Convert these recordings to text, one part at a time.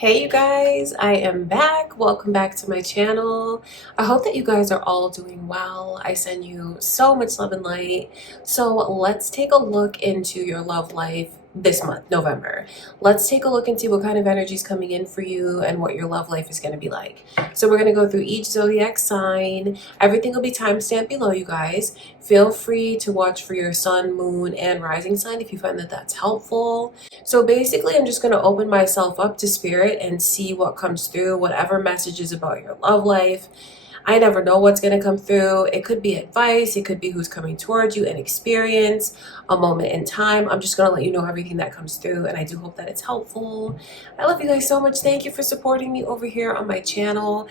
Hey you guys, I am back. Welcome back to my channel. I hope that you guys are all doing well. I send you so much love and light. So let's take a look into your love life this month, November. Let's take a look and see what kind of energy is coming in for you and what your love life is going to be like. So we're going to go through each zodiac sign. Everything will be timestamped below, you guys. Feel free to watch for your sun, moon, and rising sign if you find that that's helpful. So basically, I'm just going to open myself up to spirit and see what comes through, whatever messages about your love life. I never know what's going to come through. It could be advice. It could be who's coming towards you, an experience, a moment in time. I'm just going to let you know everything that comes through, and I do hope that it's helpful. I love you guys so much. Thank you for supporting me over here on my channel.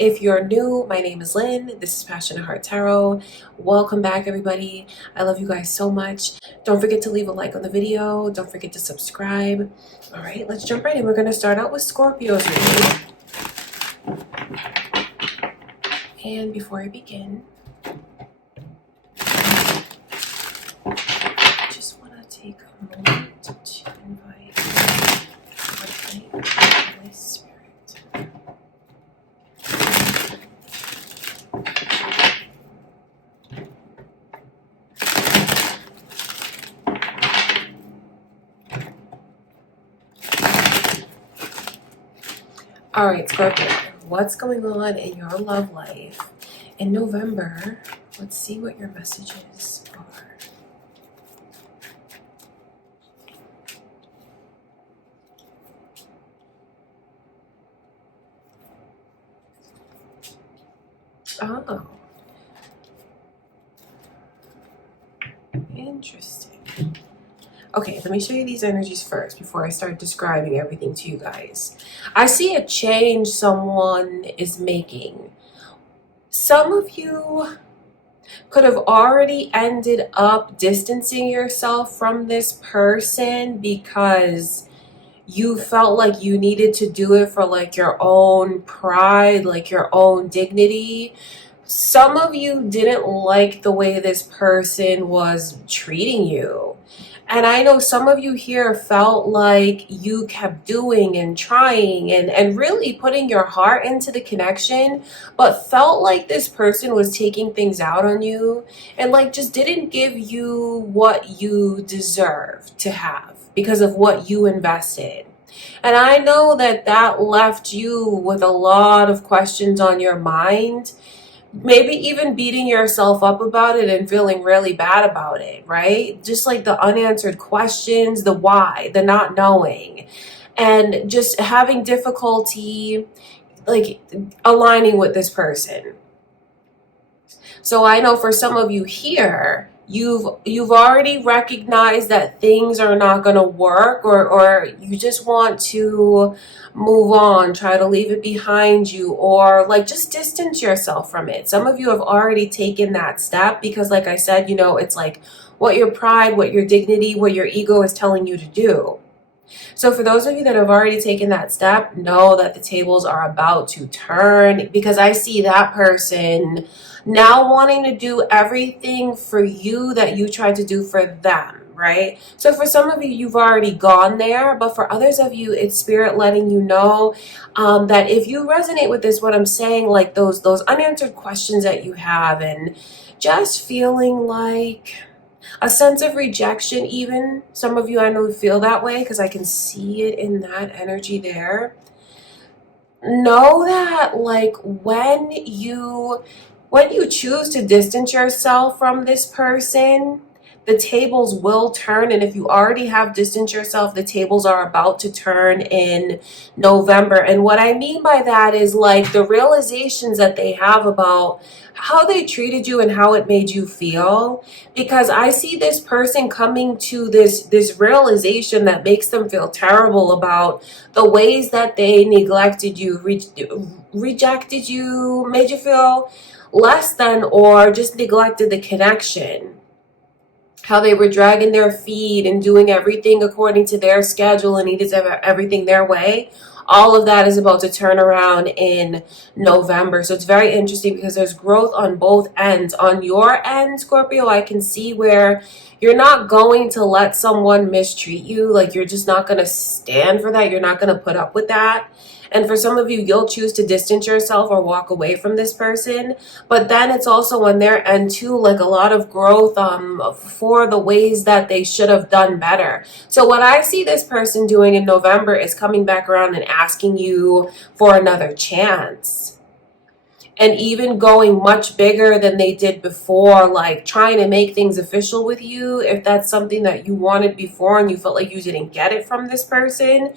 If you're new, my name is Lynn. This is Passionate Heart Tarot. Welcome back, everybody. I love you guys so much. Don't forget to leave a like on the video. Don't forget to subscribe. All right, let's jump right in. We're going to start out with Scorpio's reading. And before I begin, I just want to take a moment to invite my spirit. All right, Scorpio, what's going on in your love life in November? Let's see what your messages are. Oh, interesting. Okay, let me show you these energies first before I start describing everything to you guys. I see a change someone is making. Some of you could have already ended up distancing yourself from this person because you felt like you needed to do it for like your own pride, like your own dignity. Some of you didn't like the way this person was treating you. And I know some of you here felt like you kept doing and trying and really putting your heart into the connection, but felt like this person was taking things out on you and like just didn't give you what you deserve to have because of what you invested. And I know that that left you with a lot of questions on your mind. Maybe even beating yourself up about it and feeling really bad about it, right? Just like the unanswered questions, the why, the not knowing, and just having difficulty like aligning with this person. So I know for some of you here, you've already recognized that things are not going to work, or you just want to move on, try to leave it behind you, or like just distance yourself from it. Some of you have already taken that step because, like I said, you know, it's like what your pride, what your dignity, what your ego is telling you to do. So for those of you that have already taken that step, know that the tables are about to turn, because I see that person now wanting to do everything for you that you tried to do for them, right? So for some of you, you've already gone there, but for others of you, it's spirit letting you know that if you resonate with this, what I'm saying, like those unanswered questions that you have and just feeling like a sense of rejection, even some of you I know feel that way because I can see it in that energy there. Know that like when you choose to distance yourself from this person, the tables will turn. And if you already have distanced yourself, the tables are about to turn in November. And what I mean by that is like the realizations that they have about how they treated you and how it made you feel. Because I see this person coming to this realization that makes them feel terrible about the ways that they neglected you, rejected you, made you feel less than, or just neglected the connection. How they were dragging their feet and doing everything according to their schedule and needed to have everything their way. All of that is about to turn around in November. So it's very interesting because there's growth on both ends. On your end, Scorpio, I can see where You're not going to let someone mistreat you. Like, you're just not going to stand for that. You're not going to put up with that. And for some of you, you'll choose to distance yourself or walk away from this person. But then it's also on their end too, like a lot of growth for the ways that they should have done better. So what I see this person doing in November is coming back around and asking you for another chance. And even going much bigger than they did before, like trying to make things official with you. If that's something that you wanted before and you felt like you didn't get it from this person,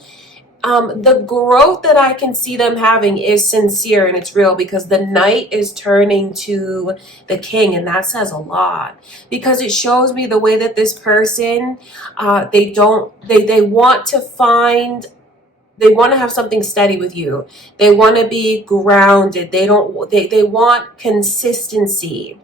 the growth that I can see them having is sincere and it's real, because the Knight is turning to the King, and that says a lot, because it shows me the way that this person, they want to find, they want to have something steady with you. They want to be grounded. They want consistency.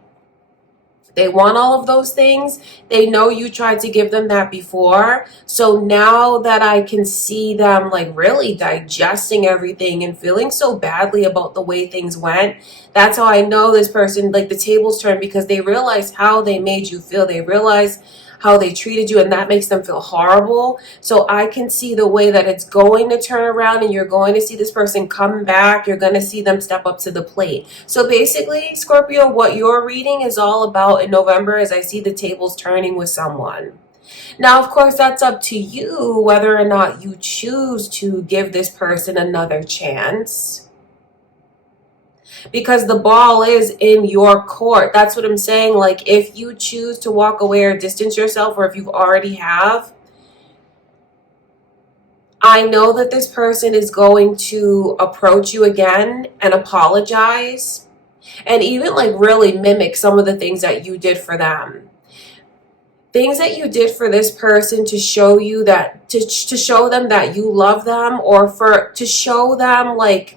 They want all of those things. They know you tried to give them that before. So now that I can see them like really digesting everything and feeling so badly about the way things went, that's how I know this person, like the tables turned, because they realize how they made you feel. They realize how they treated you, and that makes them feel horrible. So I can see the way that it's going to turn around, and you're going to see this person come back. You're going to see them step up to the plate. So basically, Scorpio, what your reading is all about in November is I see the tables turning with someone. Now, of course, that's up to you whether or not you choose to give this person another chance, because the ball is in your court. That's what I'm saying. Like, if you choose to walk away or distance yourself, or if you already have, I know that this person is going to approach you again and apologize, and even like really mimic some of the things that you did for them. Things that you did for this person to show you that, to show them that you love them, or to show them like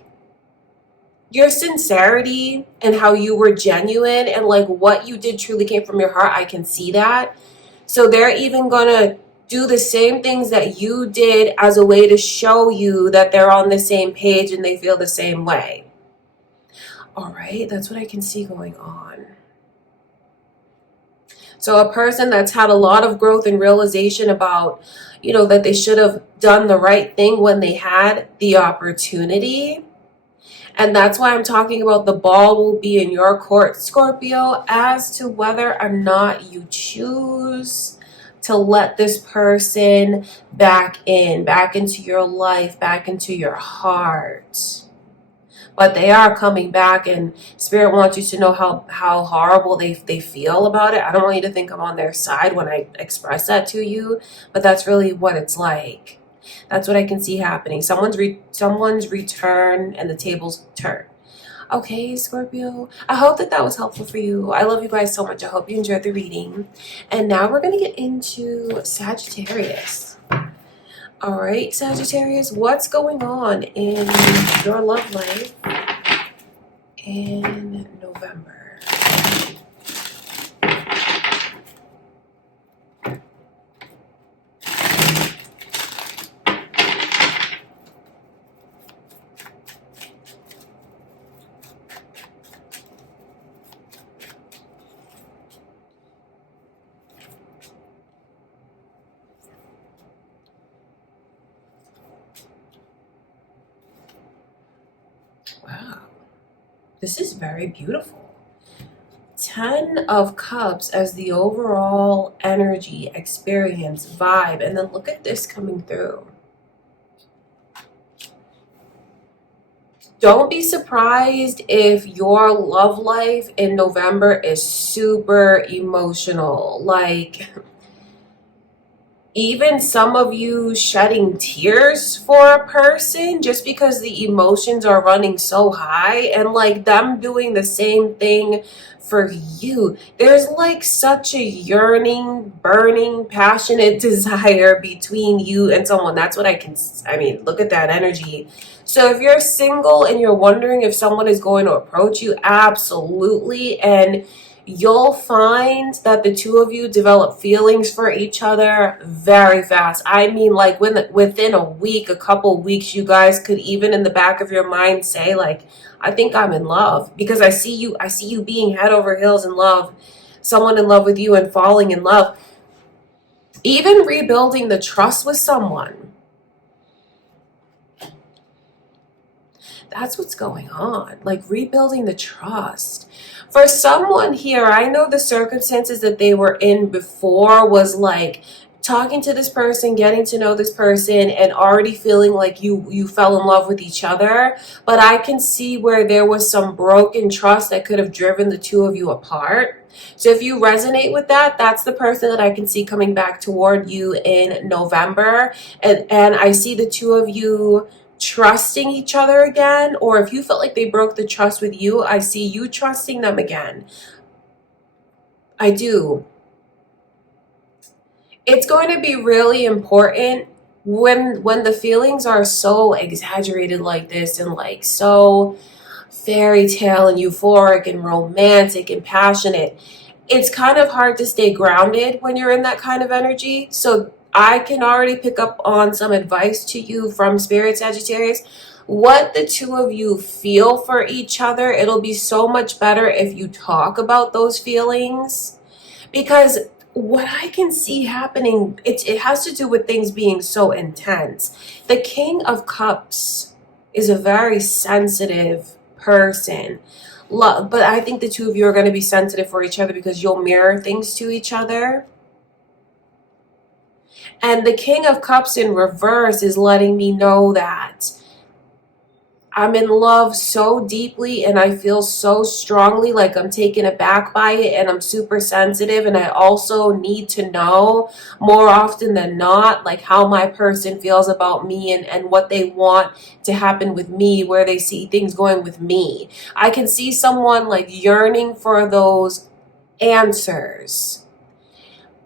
your sincerity and how you were genuine and like what you did truly came from your heart. I can see that. So they're even gonna do the same things that you did as a way to show you that they're on the same page and they feel the same way. All right, that's what I can see going on. So a person that's had a lot of growth and realization about, you know, that they should have done the right thing when they had the opportunity. And that's why I'm talking about the ball will be in your court, Scorpio, as to whether or not you choose to let this person back into your life, back into your heart. But they are coming back, and Spirit wants you to know how horrible they feel about it. I don't want you to think I'm on their side when I express that to you, but that's really what it's like. That's what I can see happening. Someone's return and the tables turn. Okay, Scorpio. I hope that was helpful for you. I love you guys so much. I hope you enjoyed the reading. And now we're going to get into Sagittarius. All right, Sagittarius, what's going on in your love life in November? Wow, this is very beautiful. 10 of Cups as the overall energy, experience, vibe, and then look at this coming through. Don't be surprised if your love life in November is super emotional. Like, even some of you shedding tears for a person just because the emotions are running so high, and like them doing the same thing for you. There's like such a yearning, burning, passionate desire between you and someone. That's what I mean, look at that energy. So if you're single and you're wondering if someone is going to approach you, absolutely. And you'll find that the two of you develop feelings for each other very fast. I mean, like within a week, a couple weeks, you guys could even in the back of your mind say like, I think I'm in love, because I see you being head over heels in love, someone in love with you and falling in love. Even rebuilding the trust with someone. That's what's going on. Like rebuilding the trust. For someone here, I know the circumstances that they were in before was like talking to this person, getting to know this person, and already feeling like you fell in love with each other. But I can see where there was some broken trust that could have driven the two of you apart. So if you resonate with that, that's the person that I can see coming back toward you in November. And I see the two of you trusting each other again. Or if you felt like they broke the trust with you, I see you trusting them again. I do. It's going to be really important when the feelings are so exaggerated like this and like so fairy tale and euphoric and romantic and passionate. It's kind of hard to stay grounded when you're in that kind of energy. So I can already pick up on some advice to you from Spirit, Sagittarius. What the two of you feel for each other, it'll be so much better if you talk about those feelings. Because what I can see happening, it has to do with things being so intense. The King of Cups is a very sensitive person. But I think the two of you are going to be sensitive for each other because you'll mirror things to each other. And the King of Cups in reverse is letting me know that I'm in love so deeply and I feel so strongly, like I'm taken aback by it, and I'm super sensitive, and I also need to know more often than not like how my person feels about me and what they want to happen with me, where they see things going with me. I can see someone like yearning for those answers.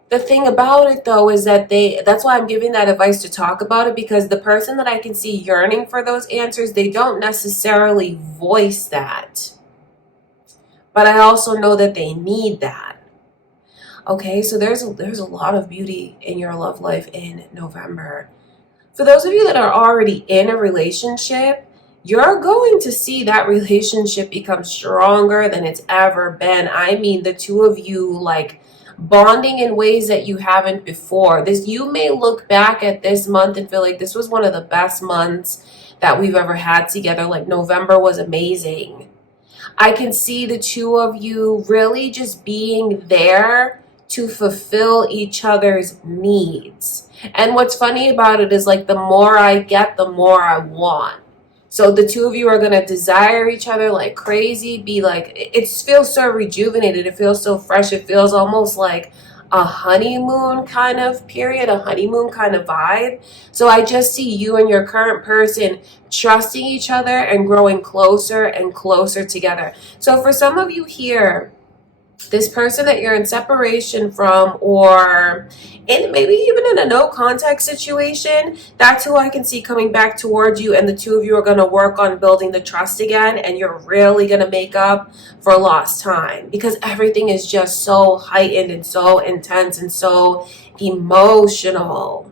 The thing about it though is that that's why I'm giving that advice to talk about it, because the person that I can see yearning for those answers, they don't necessarily voice that. But I also know that they need that. Okay, so there's a lot of beauty in your love life in November. For those of you that are already in a relationship, you're going to see that relationship become stronger than it's ever been. I mean, the two of you like bonding in ways that you haven't before. You may look back at this month and feel like this was one of the best months that we've ever had together. Like November was amazing. I can see the two of you really just being there to fulfill each other's needs. And what's funny about it is like the more I get, the more I want. So the two of you are going to desire each other like crazy, be like, it feels so rejuvenated. It feels so fresh. It feels almost like a honeymoon kind of period, a honeymoon kind of vibe. So I just see you and your current person trusting each other and growing closer and closer together. So for some of you here, this person that you're in separation from, or maybe even in a no contact situation, that's who I can see coming back towards you, and the two of you are going to work on building the trust again, and you're really going to make up for lost time because everything is just so heightened and so intense and so emotional.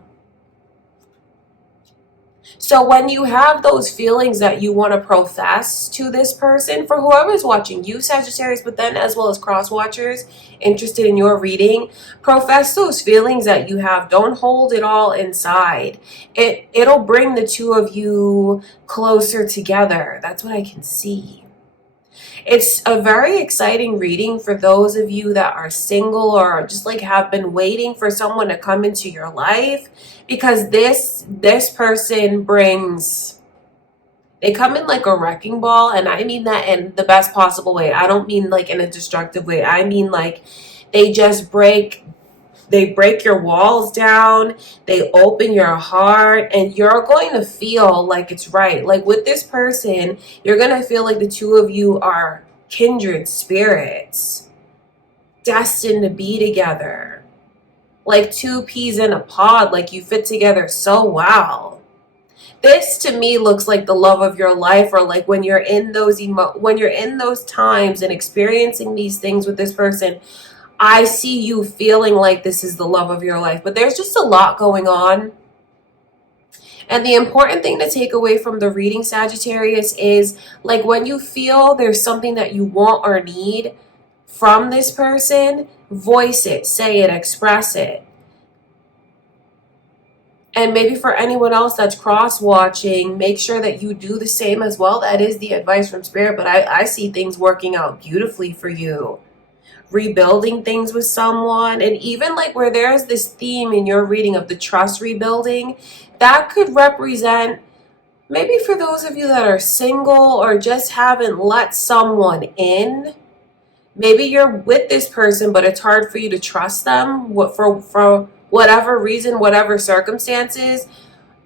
So when you have those feelings that you want to profess to this person, for whoever's watching you, Sagittarius, but then as well as cross watchers interested in your reading, profess those feelings that you have. Don't hold it all inside. It'll bring the two of you closer together. That's what I can see. It's a very exciting reading for those of you that are single or just like have been waiting for someone to come into your life, because this person they come in like a wrecking ball, and I mean that in the best possible way. I don't mean like in a destructive way. I mean like they just break your walls down, they open your heart, and you're going to feel like it's right. Like with this person, you're going to feel like the two of you are kindred spirits, destined to be together. Like two peas in a pod, like you fit together so well. This to me looks like the love of your life, or like when you're in those times and experiencing these things with this person, I see you feeling like this is the love of your life. But there's just a lot going on. And the important thing to take away from the reading, Sagittarius, is like when you feel there's something that you want or need from this person, voice it, say it, express it. And maybe for anyone else that's cross-watching, make sure that you do the same as well. That is the advice from Spirit, but I see things working out beautifully for you. Rebuilding things with someone, and even like where there's this theme in your reading of the trust rebuilding, that could represent maybe for those of you that are single or just haven't let someone in. Maybe you're with this person, but it's hard for you to trust them for whatever reason, whatever circumstances.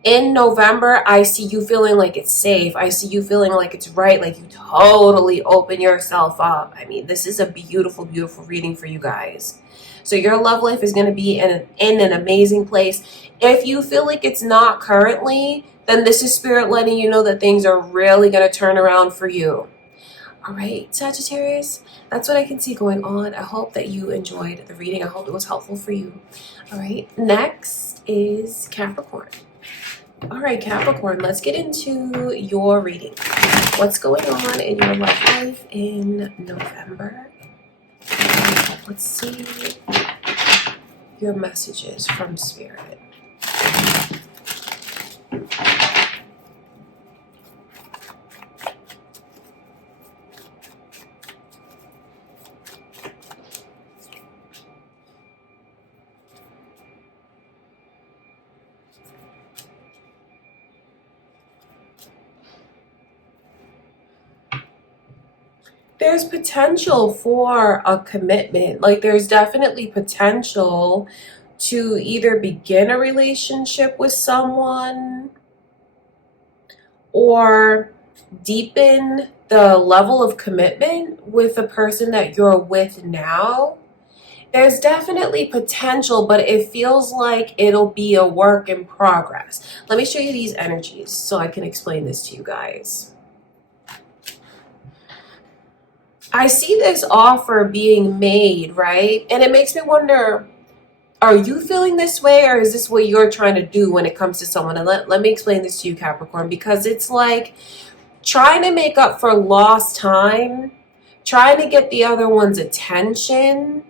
In November, I see you feeling like it's safe. I see you feeling like it's right, like you totally open yourself up. I mean, this is a beautiful, beautiful reading for you guys. So your love life is going to be in an amazing place. If you feel like it's not currently, then this is Spirit letting you know that things are really going to turn around for you. All right, Sagittarius, that's what I can see going on. I hope that you enjoyed the reading. I hope it was helpful for you. All right, next is Capricorn. All right, Capricorn, let's get into your reading. What's going on in your love life in November? Let's see your messages from Spirit. There's potential for a commitment. Like there's definitely potential to either begin a relationship with someone or deepen the level of commitment with the person that you're with now. There's definitely potential, but it feels like it'll be a work in progress. Let me show you these energies so I can explain this to you guys. I see this offer being made, right? And it makes me wonder, are you feeling this way, or is this what you're trying to do when it comes to someone? And let me explain this to you, Capricorn, because it's like trying to make up for lost time, trying to get the other one's attention.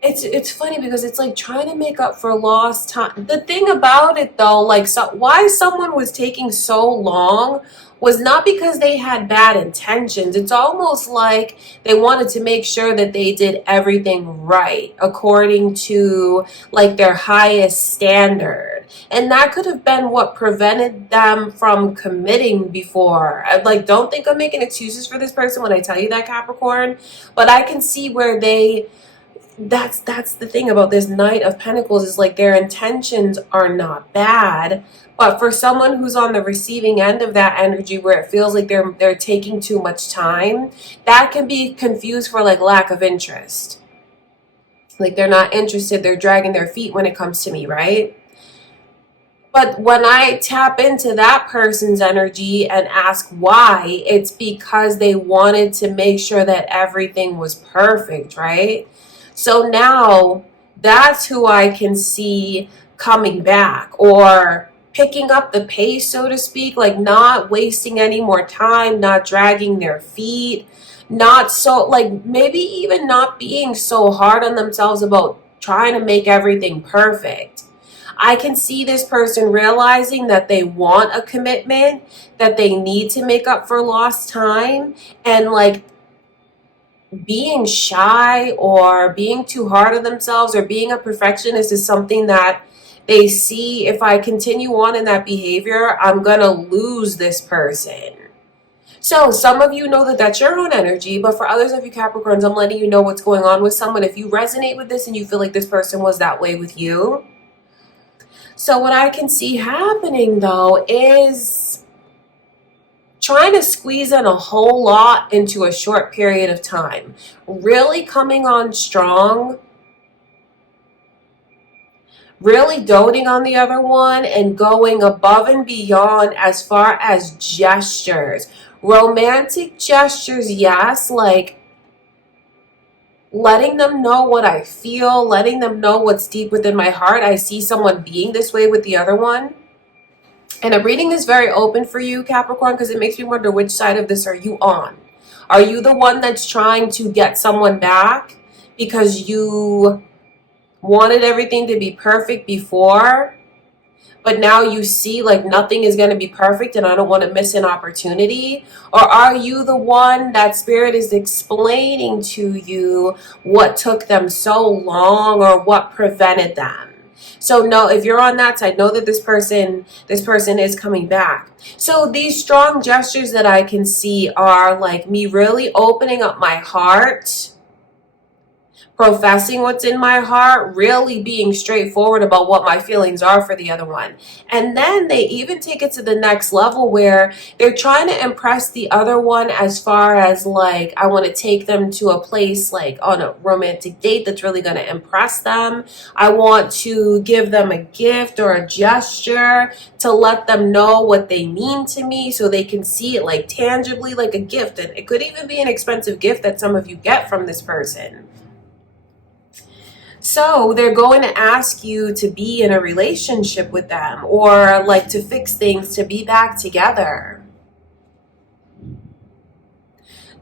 It's funny because it's like trying to make up for lost time. The thing about it though, like why someone was taking so long was not because they had bad intentions. It's almost like they wanted to make sure that they did everything right according to like their highest standard. And that could have been what prevented them from committing before. Like, don't think I'm making excuses for this person when I tell you that, Capricorn, but I can see where that's the thing about this Knight of Pentacles is like their intentions are not bad, but for someone who's on the receiving end of that energy where it feels like they're taking too much time, that can be confused for like lack of interest. Like they're not interested, they're dragging their feet when it comes to me, right? But when I tap into that person's energy and ask why, it's because they wanted to make sure that everything was perfect, right? So now that's who I can see coming back or picking up the pace, so to speak, like not wasting any more time, not dragging their feet, not so like maybe even not being so hard on themselves about trying to make everything perfect. I can see this person realizing that they want a commitment, that they need to make up for lost time, and like being shy or being too hard on themselves or being a perfectionist is something that they see. If I continue on in that behavior, I'm gonna lose this person. So some of you know that that's your own energy, but for others of you Capricorns, I'm letting you know what's going on with someone. If you resonate with this and you feel like this person was that way with you. So what I can see happening though is trying to squeeze in a whole lot into a short period of time. Really coming on strong. Really doting on the other one and going above and beyond as far as gestures. Romantic gestures, yes, like letting them know what I feel, letting them know what's deep within my heart. I see someone being this way with the other one. And a reading is very open for you, Capricorn, because it makes me wonder which side of this are you on? Are you the one that's trying to get someone back because you wanted everything to be perfect before, but now you see like nothing is going to be perfect and I don't want to miss an opportunity? Or are you the one that Spirit is explaining to you what took them so long or what prevented them? So no, if you're on that side, know that this person is coming back. So these strong gestures that I can see are like me really opening up my heart, professing what's in my heart, really being straightforward about what my feelings are for the other one. And then they even take it to the next level where they're trying to impress the other one as far as like, I want to take them to a place like on a romantic date that's really going to impress them. I want to give them a gift or a gesture to let them know what they mean to me so they can see it like tangibly, like a gift. And it could even be an expensive gift that some of you get from this person. So they're going to ask you to be in a relationship with them or like to fix things, to be back together.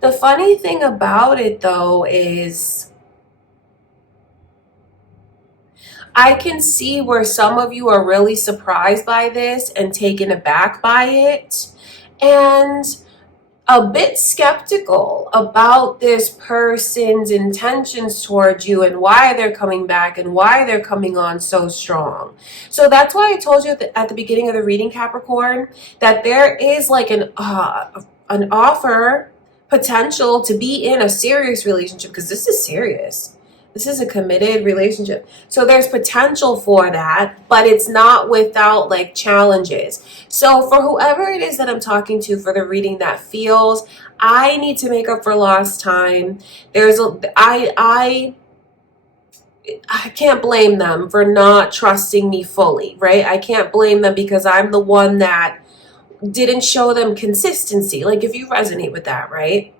The funny thing about it though is I can see where some of you are really surprised by this and taken aback by it and a bit skeptical about this person's intentions towards you and why they're coming back and why they're coming on so strong. So that's why I told you at the beginning of the reading, Capricorn, that there is like an offer potential to be in a serious relationship, because this is serious. This is a committed relationship. So there's potential for that, but it's not without like challenges. So for whoever it is that I'm talking to for the reading that feels, I need to make up for lost time. I can't blame them for not trusting me fully, right? I can't blame them because I'm the one that didn't show them consistency. Like if you resonate with that, right?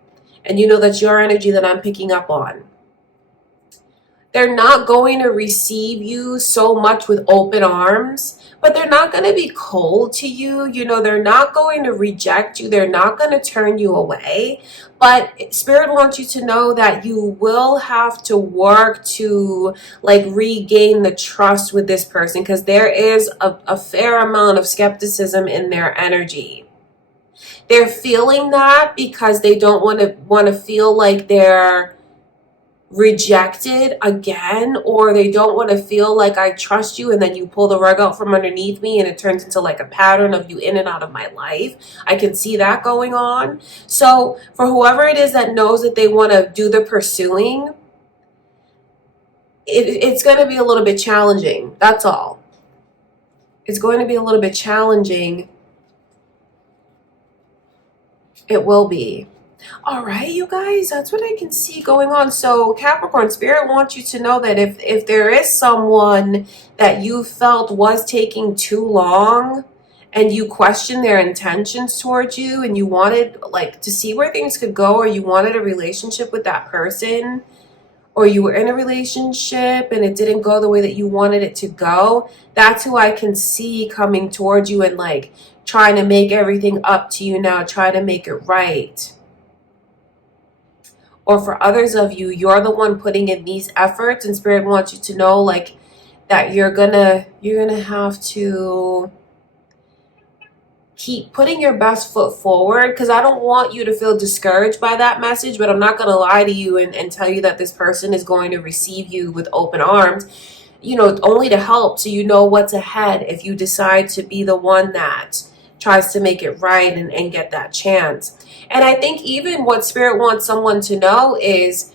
And you know that's your energy that I'm picking up on. They're not going to receive you so much with open arms, but they're not going to be cold to you. You know, they're not going to reject you. They're not going to turn you away. But Spirit wants you to know that you will have to work to like regain the trust with this person, because there is a fair amount of skepticism in their energy. They're feeling that because they don't want to feel like they're rejected again, or they don't want to feel like I trust you and then you pull the rug out from underneath me and it turns into like a pattern of you in and out of my life. I can see that going on. So for whoever it is that knows that they want to do the pursuing, it's going to be a little bit challenging. That's all. It's going to be a little bit challenging. It will be. All right, you guys, that's what I can see going on. So Capricorn, Spirit wants you to know that if there is someone that you felt was taking too long and you questioned their intentions towards you and you wanted like to see where things could go, or you wanted a relationship with that person, or you were in a relationship and it didn't go the way that you wanted it to go, that's who I can see coming towards you and like trying to make everything up to you now, try to make it right. Or for others of you, you're the one putting in these efforts, and Spirit wants you to know like that you're gonna have to keep putting your best foot forward, because I don't want you to feel discouraged by that message, but I'm not going to lie to you and tell you that this person is going to receive you with open arms, you know, only to help so you know what's ahead if you decide to be the one that tries to make it right and get that chance. And I think even what Spirit wants someone to know is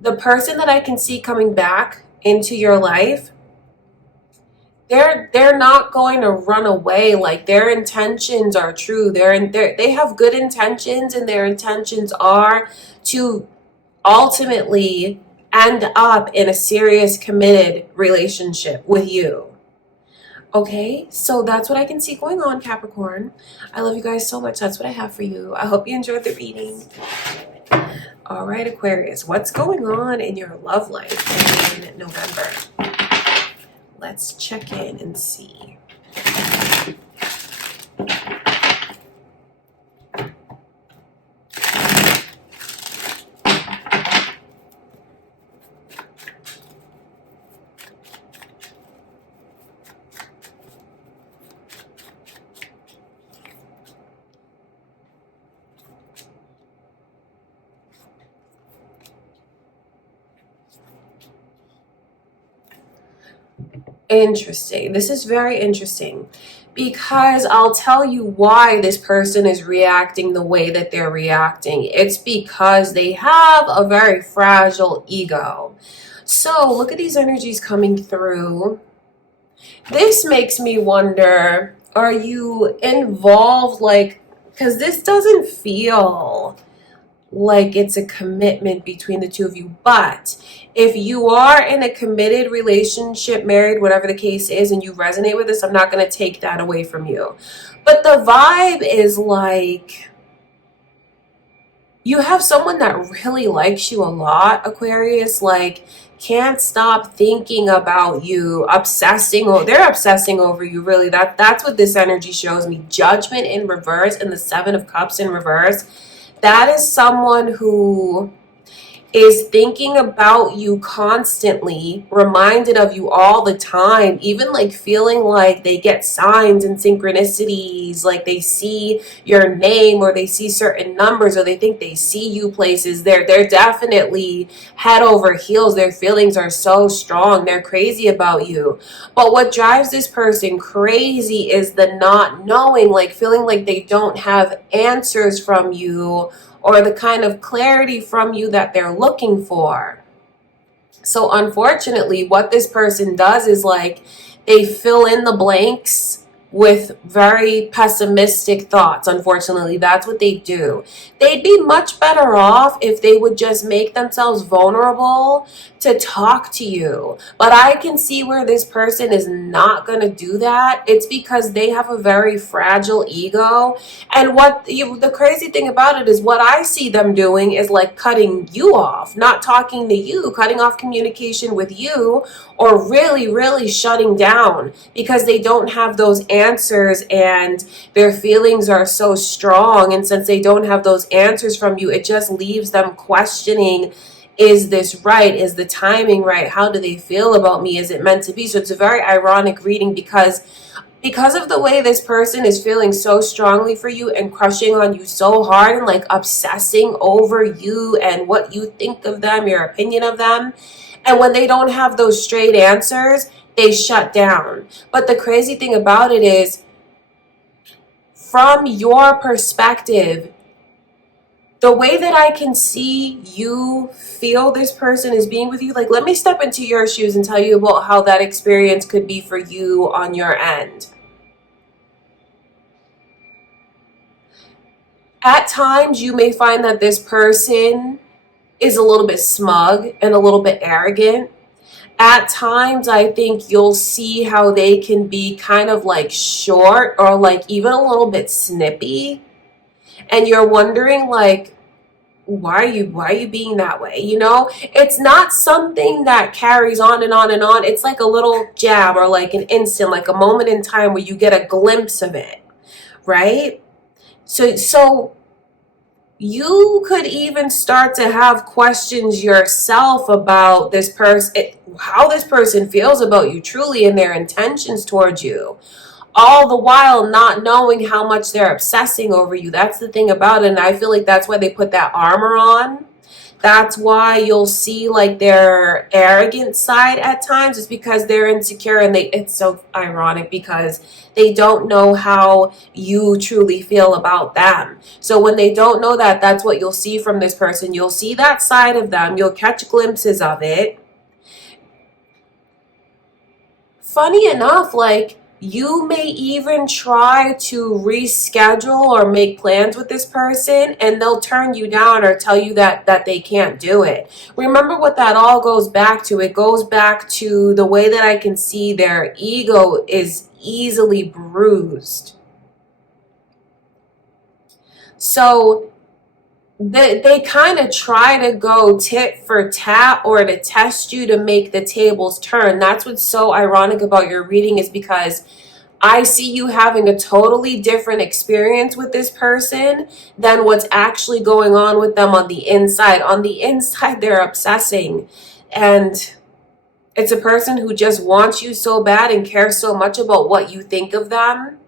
the person that I can see coming back into your life, they're not going to run away. Like their intentions are true. They have good intentions, and their intentions are to ultimately end up in a serious committed relationship with you. Okay, so that's what I can see going on, Capricorn. I love you guys so much. That's what I have for you. I hope you enjoyed the reading. All right, Aquarius, what's going on in your love life in November? Let's check in and see. Interesting. This is very interesting because I'll tell you why this person is reacting the way that they're reacting. It's because they have a very fragile ego. So look at these energies coming through. This makes me wonder, are you involved, like, because this doesn't feel like it's a commitment between the two of you. But if you are in a committed relationship, married, whatever the case is, and you resonate with this, I'm not going to take that away from you. But the vibe is like you have someone that really likes you a lot, Aquarius, like can't stop thinking about you, obsessing, or they're obsessing over you, really. That's what this energy shows me. Judgment in reverse and the Seven of Cups in reverse. That is someone who is thinking about you constantly, reminded of you all the time, even like feeling like they get signs and synchronicities, like they see your name or they see certain numbers or they think they see you places. They're definitely head over heels. Their feelings are so strong. They're crazy about you. But what drives this person crazy is the not knowing, like feeling like they don't have answers from you or the kind of clarity from you that they're looking for. So unfortunately, what this person does is like they fill in the blanks with very pessimistic thoughts. Unfortunately, that's what they do. They'd be much better off if they would just make themselves vulnerable to talk to you. But I can see where this person is not going to do that. It's because they have a very fragile ego. And the crazy thing about it is what I see them doing is like cutting you off, not talking to you, cutting off communication with you, or really, really shutting down because they don't have those answers and their feelings are so strong. And since they don't have those answers from you, it just leaves them questioning, is this right? Is the timing right? How do they feel about me? Is it meant to be? So it's a very ironic reading because of the way this person is feeling so strongly for you and crushing on you so hard and like obsessing over you and what you think of them, your opinion of them. And when they don't have those straight answers, they shut down. But the crazy thing about it is, from your perspective, the way that I can see you feel this person is being with you, like let me step into your shoes and tell you about how that experience could be for you on your end. At times, you may find that this person is a little bit smug and a little bit arrogant. At times, I think you'll see how they can be kind of like short or like even a little bit snippy. And you're wondering like, why are you being that way? You know, it's not something that carries on and on and on. It's like a little jab or like an instant, like a moment in time where you get a glimpse of it, right? So you could even start to have questions yourself about this person, how this person feels about you truly and their intentions towards you, all the while not knowing how much they're obsessing over you. That's the thing about it. And I feel like that's why they put that armor on. That's why you'll see like their arrogant side at times, is because they're insecure and it's so ironic because they don't know how you truly feel about them. So when they don't know that, that's what you'll see from this person. You'll see that side of them. You'll catch glimpses of it. Funny enough, like you may even try to reschedule or make plans with this person and they'll turn you down or tell you that they can't do it. Remember what that all goes back to. It goes back to the way that I can see their ego is easily bruised. So they kind of try to go tit for tat or to test you to make the tables turn. That's what's so ironic about your reading, is because I see you having a totally different experience with this person than what's actually going on with them on the inside. On the inside, they're obsessing. And it's a person who just wants you so bad and cares so much about what you think of them.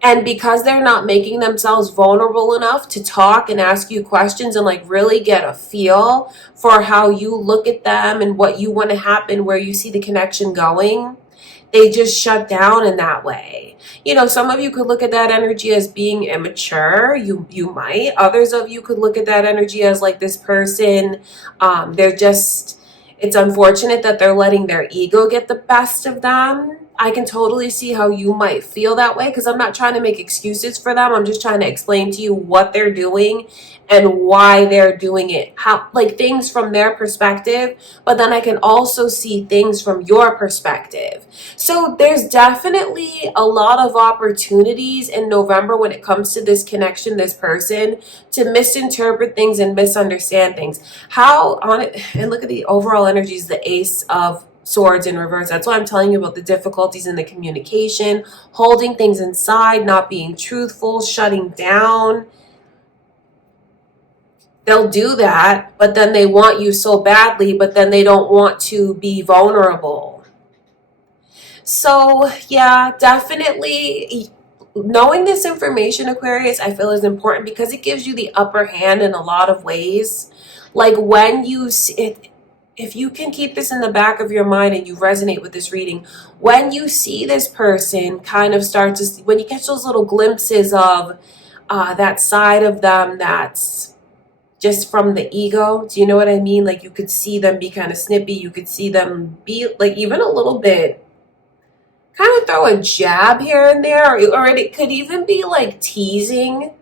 And because they're not making themselves vulnerable enough to talk and ask you questions and like really get a feel for how you look at them and what you want to happen, where you see the connection going, they just shut down in that way. You know, some of you could look at that energy as being immature. You might. Others of you could look at that energy as like this person, they're just, it's unfortunate that they're letting their ego get the best of them. I can totally see how you might feel that way, because I'm not trying to make excuses for them. I'm just trying to explain to you what they're doing and why they're doing it. How, like, things from their perspective, but then I can also see things from your perspective. So there's definitely a lot of opportunities in November when it comes to this connection, this person, to misinterpret things and misunderstand things. How on it, and look at the overall energies, the Ace of Swords in reverse. That's why I'm telling you about the difficulties in the communication, holding things inside, not being truthful, shutting down. They'll do that, but then they want you so badly, but then they don't want to be vulnerable. So yeah, definitely knowing this information, Aquarius, I feel is important because it gives you the upper hand in a lot of ways. Like when you see it, if you can keep this in the back of your mind and you resonate with this reading, when you see this person kind of start to, when you catch those little glimpses of that side of them that's just from the ego, do you know what I mean? Like you could see them be kind of snippy. You could see them be like even a little bit, kind of throw a jab here and there, or it could even be like teasing.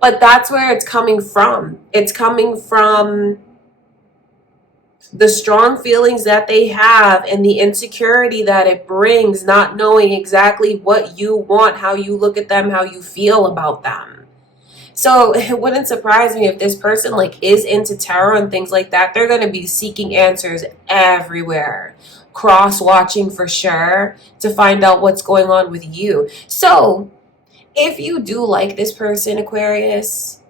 But that's where it's coming from. It's coming from the strong feelings that they have and the insecurity that it brings, not knowing exactly what you want, how you look at them, how you feel about them. So it wouldn't surprise me if this person like is into tarot and things like that. They're going to be seeking answers everywhere, cross-watching for sure to find out what's going on with you. So if you do like this person, Aquarius,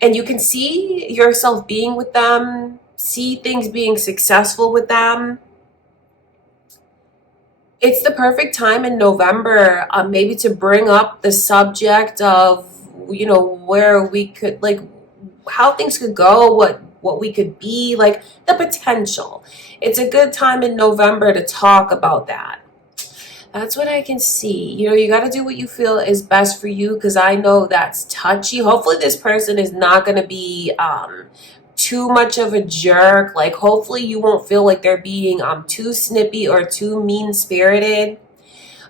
and you can see yourself being with them, see things being successful with them, it's the perfect time in November, maybe to bring up the subject of, you know, where we could, like, how things could go, what we could be, like the potential. It's a good time in November to talk about that. That's what I can see. You know, you got to do what you feel is best for you, because I know that's touchy. Hopefully this person is not going to be too much of a jerk. Like, hopefully you won't feel like they're being too snippy or too mean-spirited.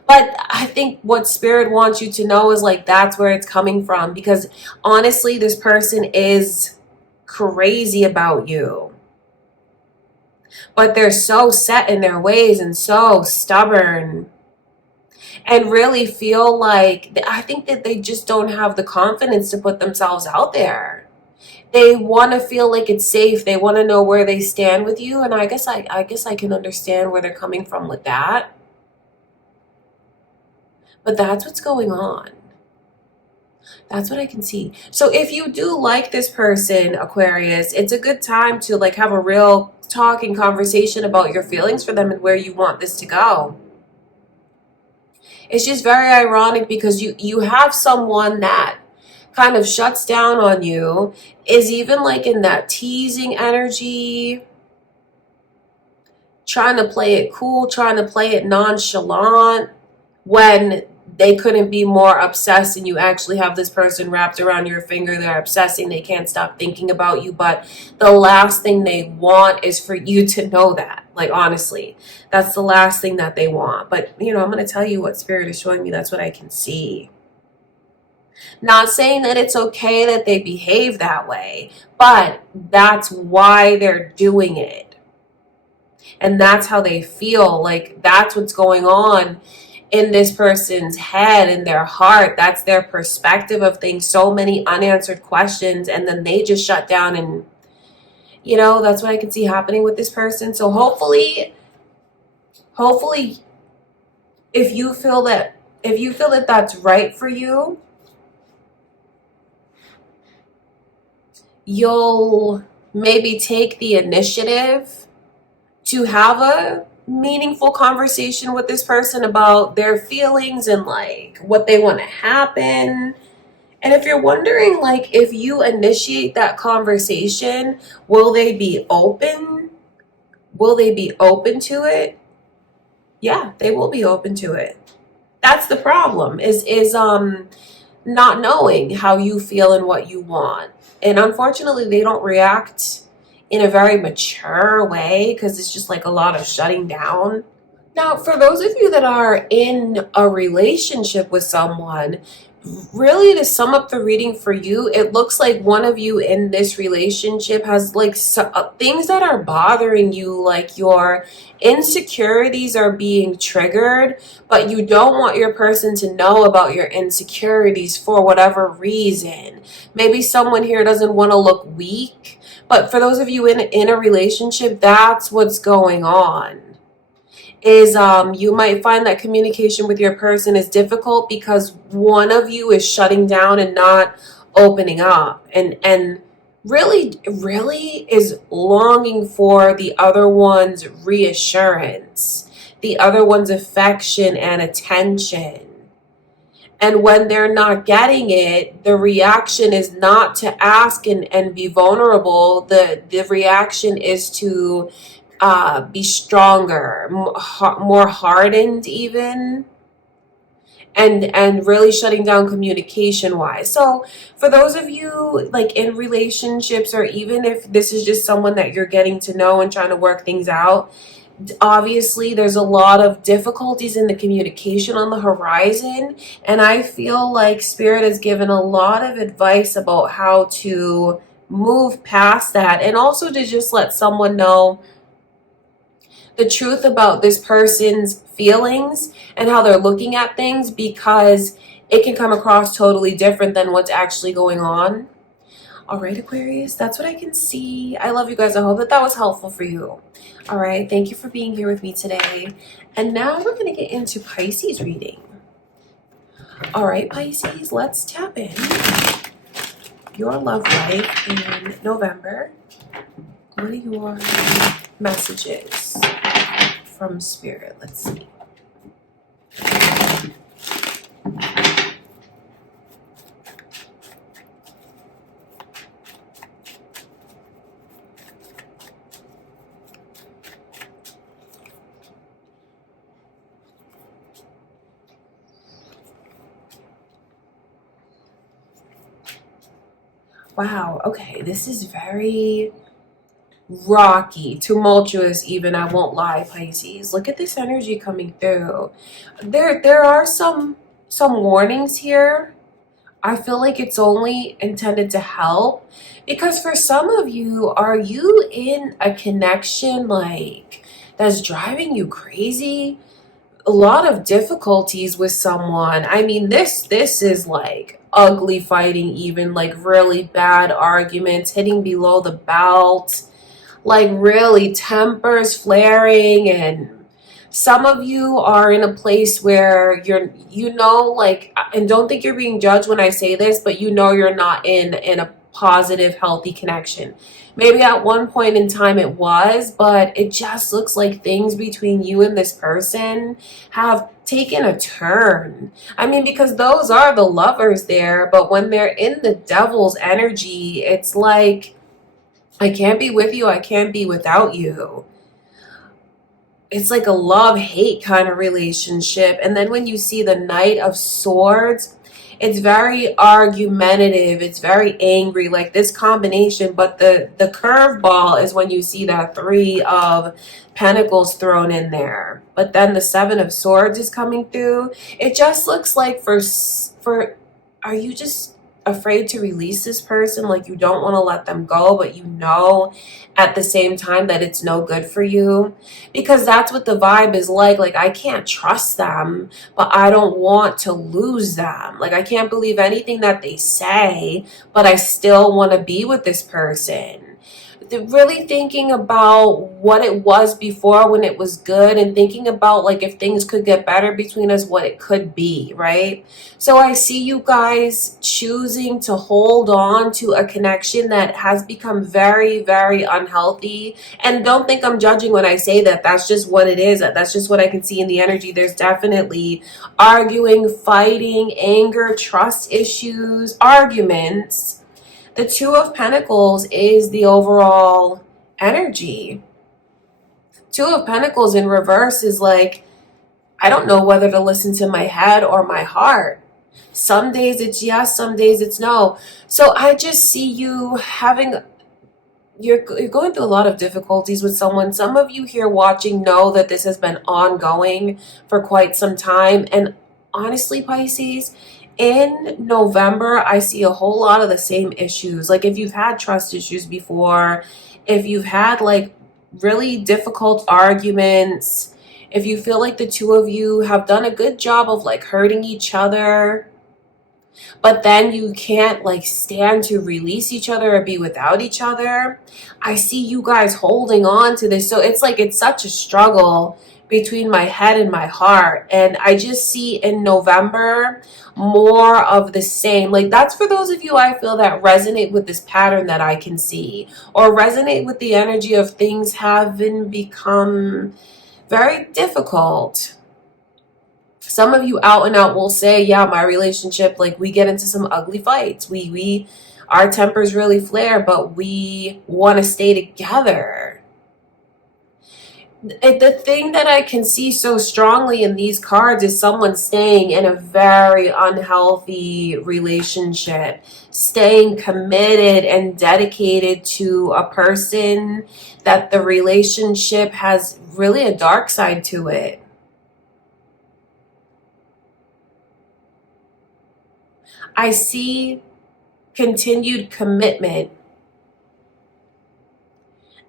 But I think what Spirit wants you to know is, like, that's where it's coming from. Because honestly, this person is crazy about you. But they're so set in their ways and so stubborn. And really feel like, I think that they just don't have the confidence to put themselves out there. They want to feel like it's safe. They want to know where they stand with you. And I guess I can understand where they're coming from with that. But that's what's going on. That's what I can see. So if you do like this person, Aquarius, it's a good time to like have a real talk and conversation about your feelings for them and where you want this to go. It's just very ironic because you have someone that kind of shuts down on you, is even like in that teasing energy, trying to play it cool, trying to play it nonchalant, when they couldn't be more obsessed, and you actually have this person wrapped around your finger. They're obsessing. They can't stop thinking about you. But the last thing they want is for you to know that. Like, honestly, that's the last thing that they want. But, you know, I'm going to tell you what Spirit is showing me. That's what I can see. Not saying that it's okay that they behave that way, but that's why they're doing it. And that's how they feel. Like, that's what's going on in this person's head, in their heart. That's their perspective of things. So many unanswered questions, and then they just shut down. And, you know, that's what I can see happening with this person. So hopefully, if you feel that that's right for you, you'll maybe take the initiative to have a meaningful conversation with this person about their feelings and like what they want to happen. And if you're wondering, like, if you initiate that conversation, will they be open? will they be open to it? Yeah, they will be open to it. That's the problem, is not knowing how you feel and what you want. And unfortunately, they don't react in a very mature way because it's just like a lot of shutting down. Now, for those of you that are in a relationship with someone, really to sum up the reading for you, it looks like one of you in this relationship has like things that are bothering you, like your insecurities are being triggered, but you don't want your person to know about your insecurities for whatever reason. Maybe someone here doesn't want to look weak, but for those of you in a relationship, that's what's going on. Is you might find that communication with your person is difficult because one of you is shutting down and not opening up, and really is longing for the other one's reassurance, the other one's affection and attention. And when they're not getting it, the reaction is not to ask and be vulnerable. The reaction is to be stronger, more hardened even, and really shutting down communication wise. So for those of you like in relationships, or even if this is just someone that you're getting to know and trying to work things out, obviously there's a lot of difficulties in the communication on the horizon, and I feel like Spirit has given a lot of advice about how to move past that, and also to just let someone know the truth about this person's feelings and how they're looking at things, because it can come across totally different than what's actually going on. All right, Aquarius, that's what I can see. I love you guys. I hope that was helpful for you. All right, thank you for being here with me today. And now we're going to get into Pisces reading. All right, Pisces, let's tap in your love life in November. What are your messages from Spirit? Let's see. Wow, okay, this is very rocky, tumultuous even, I won't lie, Pisces. Look at this energy coming through. There are some warnings here. I feel like it's only intended to help, because for some of you, are you in a connection like that's driving you crazy? A lot of difficulties with someone. I mean, this is like ugly fighting, even like really bad arguments, hitting below the belt, like really tempers flaring. And some of you are in a place where like, and don't think you're being judged when I say this, but you're not in a positive, healthy connection. Maybe at one point in time it was, but it just looks like things between you and this person have taken a turn. I mean, because those are the lovers there, but when they're in the devil's energy, it's like, I can't be with you, I can't be without you. It's like a love-hate kind of relationship. And then when you see the Knight of Swords, it's very argumentative, it's very angry, like this combination. But the curveball is when you see that Three of Pentacles thrown in there. But then the Seven of Swords is coming through. It just looks like are you just afraid to release this person? Like you don't want to let them go, but at the same time that it's no good for you, because that's what the vibe is like. Like, I can't trust them, but I don't want to lose them. Like, I can't believe anything that they say, but I still want to be with this person. They're really thinking about what it was before when it was good, and thinking about like if things could get better between us, what it could be, right? So I see you guys choosing to hold on to a connection that has become very, very unhealthy. And don't think I'm judging when I say that. That's just what it is. That's just what I can see in the energy. There's definitely arguing, fighting, anger, trust issues, arguments. The Two of Pentacles is the overall energy. Two of Pentacles in reverse is like, I don't know whether to listen to my head or my heart. Some days it's yes, some days it's no. So I just see you having, you're going through a lot of difficulties with someone. Some of you here watching know that this has been ongoing for quite some time. And honestly, Pisces, in November, I see a whole lot of the same issues. Like if you've had trust issues before, if you've had like really difficult arguments, if you feel like the two of you have done a good job of like hurting each other, but then you can't like stand to release each other or be without each other. I see you guys holding on to this. So it's like it's such a struggle between my head and my heart. And I just see in November more of the same. Like that's for those of you I feel that resonate with this pattern that I can see, or resonate with the energy of things having become very difficult. Some of you out and out will say, yeah, my relationship, like we get into some ugly fights. Our tempers really flare, but we want to stay together. The thing that I can see so strongly in these cards is someone staying in a very unhealthy relationship, staying committed and dedicated to a person that the relationship has really a dark side to it. I see continued commitment.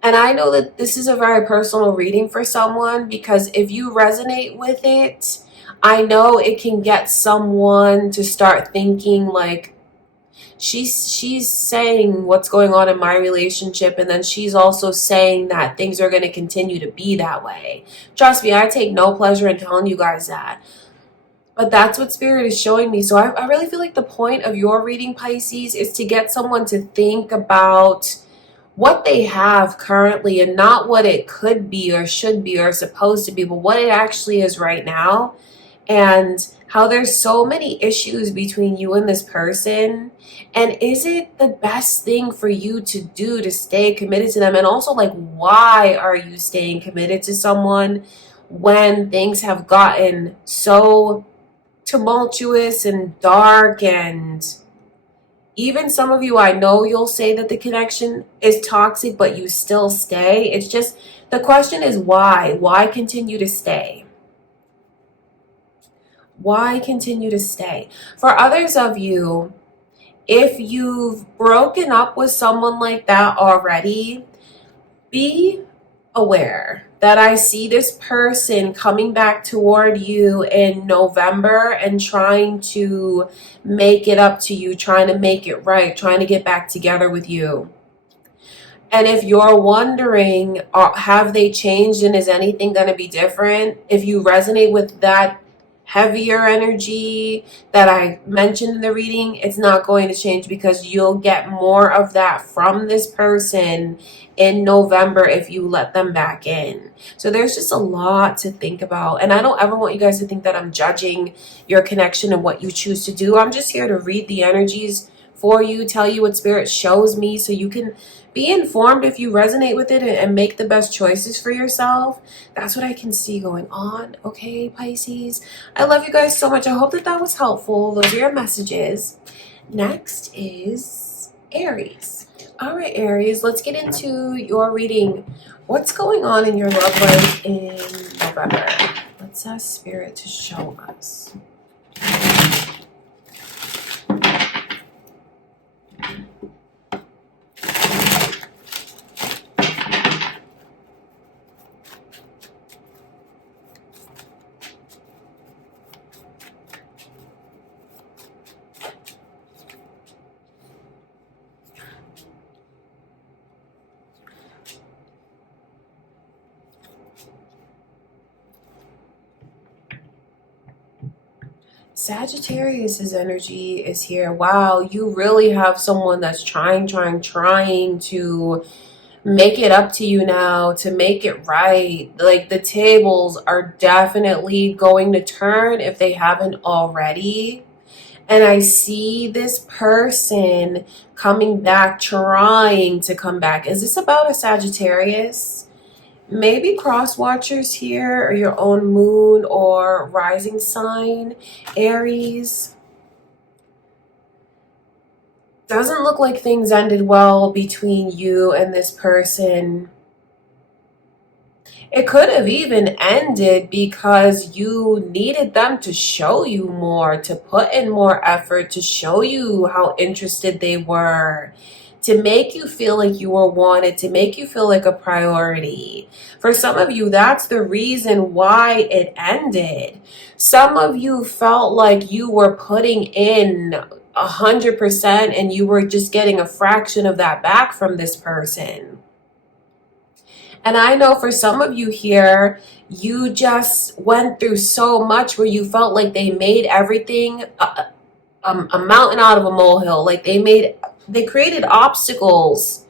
And I know that this is a very personal reading for someone, because if you resonate with it, I know it can get someone to start thinking like, she's saying what's going on in my relationship, and then she's also saying that things are going to continue to be that way. Trust me, I take no pleasure in telling you guys that. But that's what Spirit is showing me. So I really feel like the point of your reading, Pisces, is to get someone to think about what they have currently, and not what it could be or should be or supposed to be, but what it actually is right now. And how there's so many issues between you and this person. And is it the best thing for you to do to stay committed to them? And also, like, why are you staying committed to someone when things have gotten so tumultuous and dark? And even some of you, I know you'll say that the connection is toxic, but you still stay. It's just, the question is why? Why continue to stay? Why continue to stay? For others of you, if you've broken up with someone like that already, be aware that I see this person coming back toward you in November and trying to make it up to you, trying to make it right, trying to get back together with you. And if you're wondering, have they changed and is anything going to be different? If you resonate with that heavier energy that I mentioned in the reading, it's not going to change, because you'll get more of that from this person in November if you let them back in. So there's just a lot to think about. And I don't ever want you guys to think that I'm judging your connection and what you choose to do. I'm just here to read the energies for you, tell you what Spirit shows me, so you can be informed if you resonate with it and make the best choices for yourself. That's what I can see going on. Okay, Pisces? I love you guys so much. I hope that that was helpful. Those are your messages. Next is Aries. All right, Aries, let's get into your reading. What's going on in your love life in November? Let's ask Spirit to show us. Sagittarius's energy is here. Wow, you really have someone that's trying to make it up to you now, to make it right. Like the tables are definitely going to turn if they haven't already. And I see this person coming back, trying to come back. Is this about a Sagittarius? Maybe cross watchers here are your own moon or rising sign, Aries. Doesn't look like things ended well between you and this person. It could have even ended because you needed them to show you more, to put in more effort, to show you how interested they were, to make you feel like you were wanted, to make you feel like a priority. For some of you, that's the reason why it ended. Some of you felt like you were putting in 100% and you were just getting a fraction of that back from this person. And I know for some of you here, you just went through so much where you felt like they made everything a mountain out of a molehill. Like they created obstacles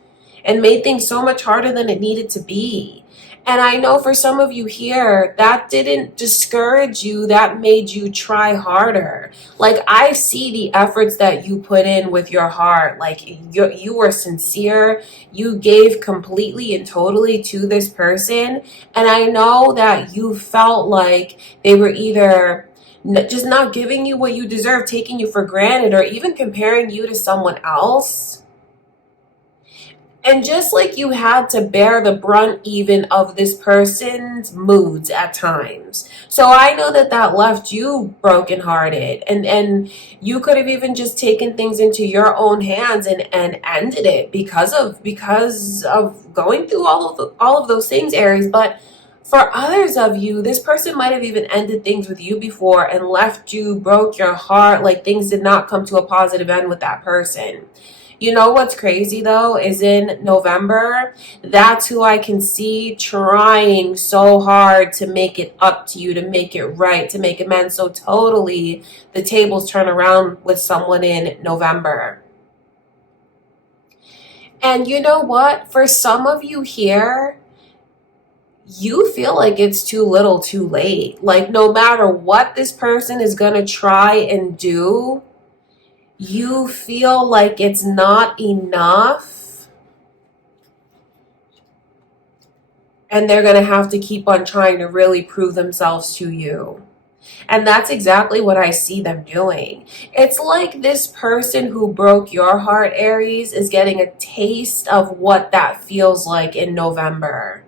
and made things so much harder than it needed to be. And I know for some of you here, that didn't discourage you, that made you try harder. Like I see the efforts that you put in with your heart. Like you were sincere, you gave completely and totally to this person. And I know that you felt like they were either just not giving you what you deserve, taking you for granted, or even comparing you to someone else. And just like you had to bear the brunt even of this person's moods at times. So I know that that left you brokenhearted, and you could have even just taken things into your own hands and ended it because of going through all of those things, Aries. But for others of you, this person might have even ended things with you before and left you, broke your heart, like things did not come to a positive end with that person. You know what's crazy though is in November, that's who I can see trying so hard to make it up to you, to make it right, to make amends. So totally the tables turn around with someone in November. And you know what? For some of you here, you feel like it's too little too late. Like no matter what this person is going to try and do, you feel like it's not enough and they're going to have to keep on trying to really prove themselves to you. And that's exactly what I see them doing. It's like this person who broke your heart, Aries, is getting a taste of what that feels like in November.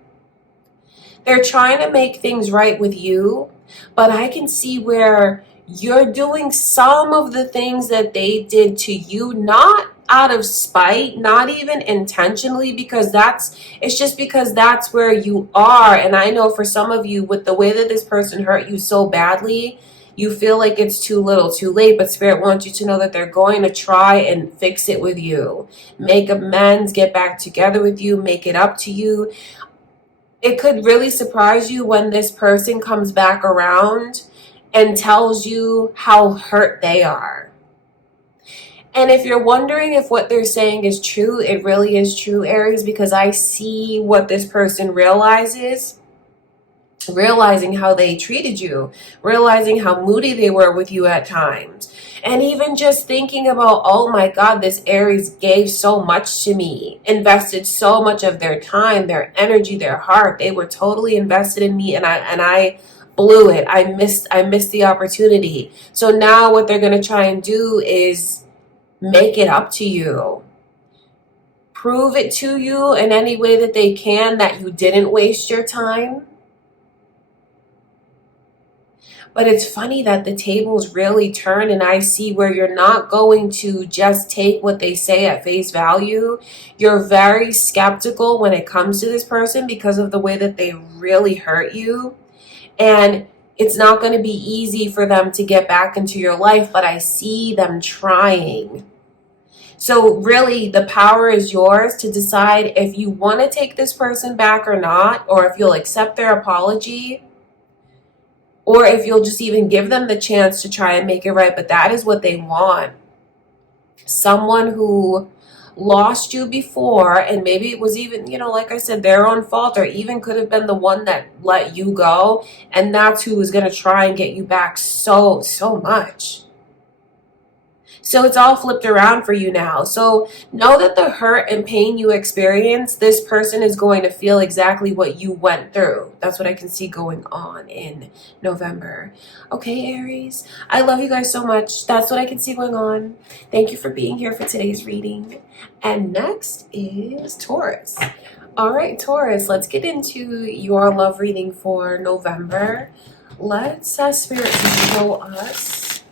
They're trying to make things right with you, but I can see where you're doing some of the things that they did to you, not out of spite, not even intentionally, because it's just because that's where you are. And I know for some of you, with the way that this person hurt you so badly, you feel like it's too little too late, but Spirit wants you to know that they're going to try and fix it with you, make amends, get back together with you, make it up to you. It could really surprise you when this person comes back around and tells you how hurt they are. And if you're wondering if what they're saying is true, it really is true, Aries, because I see what this person realizes, realizing how they treated you, realizing how moody they were with you at times. And even just thinking about, oh my God, this Aries gave so much to me, invested so much of their time, their energy, their heart. They were totally invested in me, and I blew it. I missed the opportunity. So now what they're going to try and do is make it up to you. Prove it to you in any way that they can that you didn't waste your time. But it's funny that the tables really turn, and I see where you're not going to just take what they say at face value. You're very skeptical when it comes to this person because of the way that they really hurt you. And it's not going to be easy for them to get back into your life, but I see them trying. So really, the power is yours to decide if you want to take this person back or not, or if you'll accept their apology, or if you'll just even give them the chance to try and make it right. But that is what they want. Someone who lost you before, and maybe it was even, like I said, their own fault, or even could have been the one that let you go, and that's who is going to try and get you back so much. So it's all flipped around for you now. So know that the hurt and pain you experience, this person is going to feel exactly what you went through. That's what I can see going on in November. Okay, Aries, I love you guys so much. That's what I can see going on. Thank you for being here for today's reading. And next is Taurus. All right, Taurus, let's get into your love reading for November. Let's ask Spirit to show us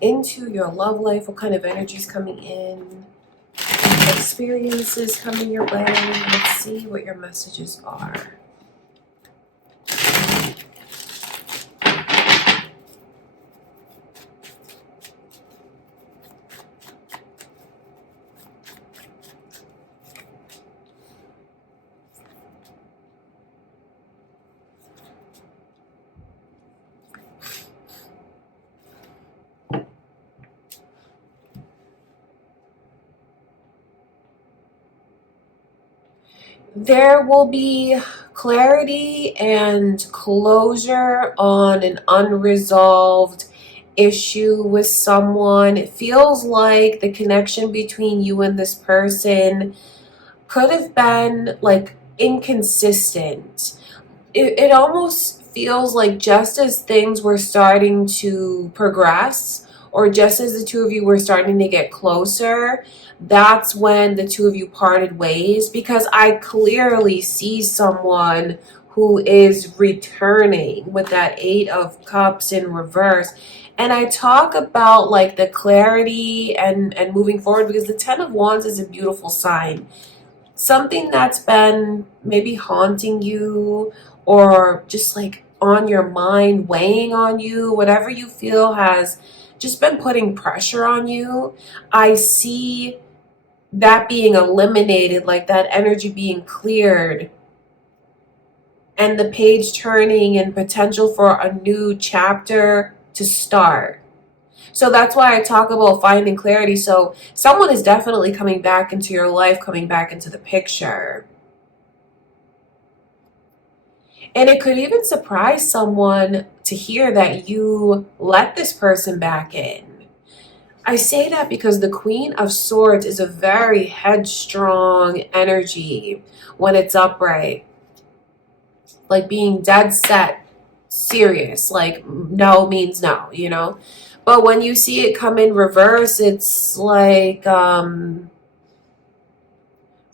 into your love life, what kind of energies coming in, experiences coming your way. Let's see what your messages are. There will be clarity and closure on an unresolved issue with someone. It feels like the connection between you and this person could have been like inconsistent. It almost feels like just as things were starting to progress, or just as the two of you were starting to get closer, that's when the two of you parted ways, because I clearly see someone who is returning with that Eight of Cups in reverse. And I talk about like the clarity and moving forward, because the Ten of Wands is a beautiful sign. Something that's been maybe haunting you, or just like on your mind, weighing on you, whatever you feel has just been putting pressure on you. I see that being eliminated, like that energy being cleared, and the page turning and potential for a new chapter to start. So that's why I talk about finding clarity. So someone is definitely coming back into your life, coming back into the picture. And it could even surprise someone to hear that you let this person back in. I say that because the Queen of Swords is a very headstrong energy when it's upright. Like being dead set, serious. Like no means no, you know? But when you see it come in reverse, it's like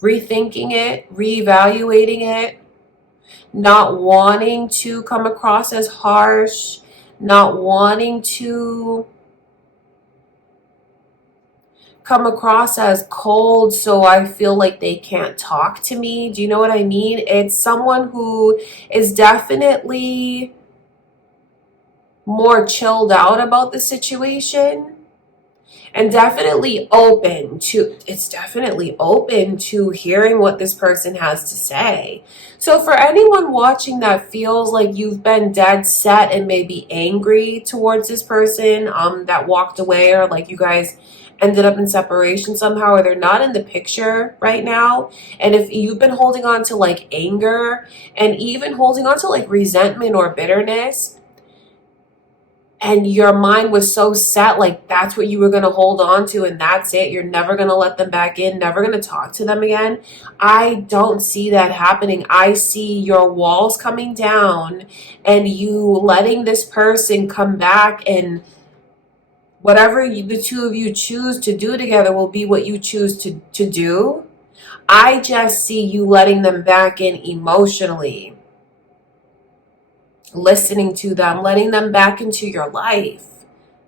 rethinking it, reevaluating it, not wanting to come across as harsh, not wanting to come across as cold, so I feel like they can't talk to me. Do you know what I mean? It's someone who is definitely more chilled out about the situation, and definitely open to, it's definitely open to hearing what this person has to say. So for anyone watching that feels like you've been dead set and maybe angry towards this person that walked away, or like you guys ended up in separation somehow, or they're not in the picture right now, and if you've been holding on to like anger and even holding on to like resentment or bitterness, and your mind was so set, like that's what you were going to hold on to and that's it, you're never going to let them back in, never going to talk to them again, I don't see that happening. I see your walls coming down and you letting this person come back, and whatever the two of you choose to do together will be what you choose to do. I just see you letting them back in emotionally, listening to them, letting them back into your life.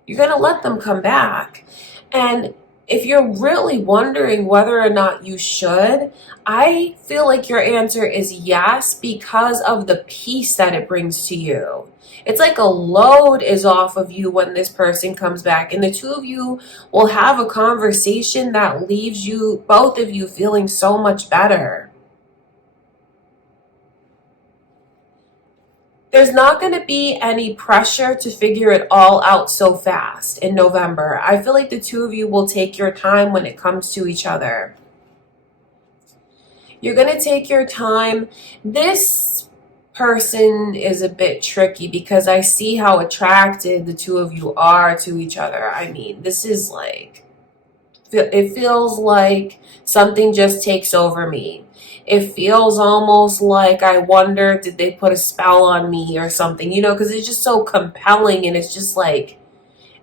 You're going to let them come back. And if you're really wondering whether or not you should, I feel like your answer is yes, because of the peace that it brings to you. It's like a load is off of you when this person comes back, and the two of you will have a conversation that leaves you, both of you, feeling so much better. There's not going to be any pressure to figure it all out so fast in November. I feel like the two of you will take your time when it comes to each other. You're going to take your time. This person is a bit tricky because I see how attracted the two of you are to each other. I mean, this is like, it feels like something just takes over me. It feels almost like I wonder, did they put a spell on me or something, you know, because it's just so compelling, and it's just like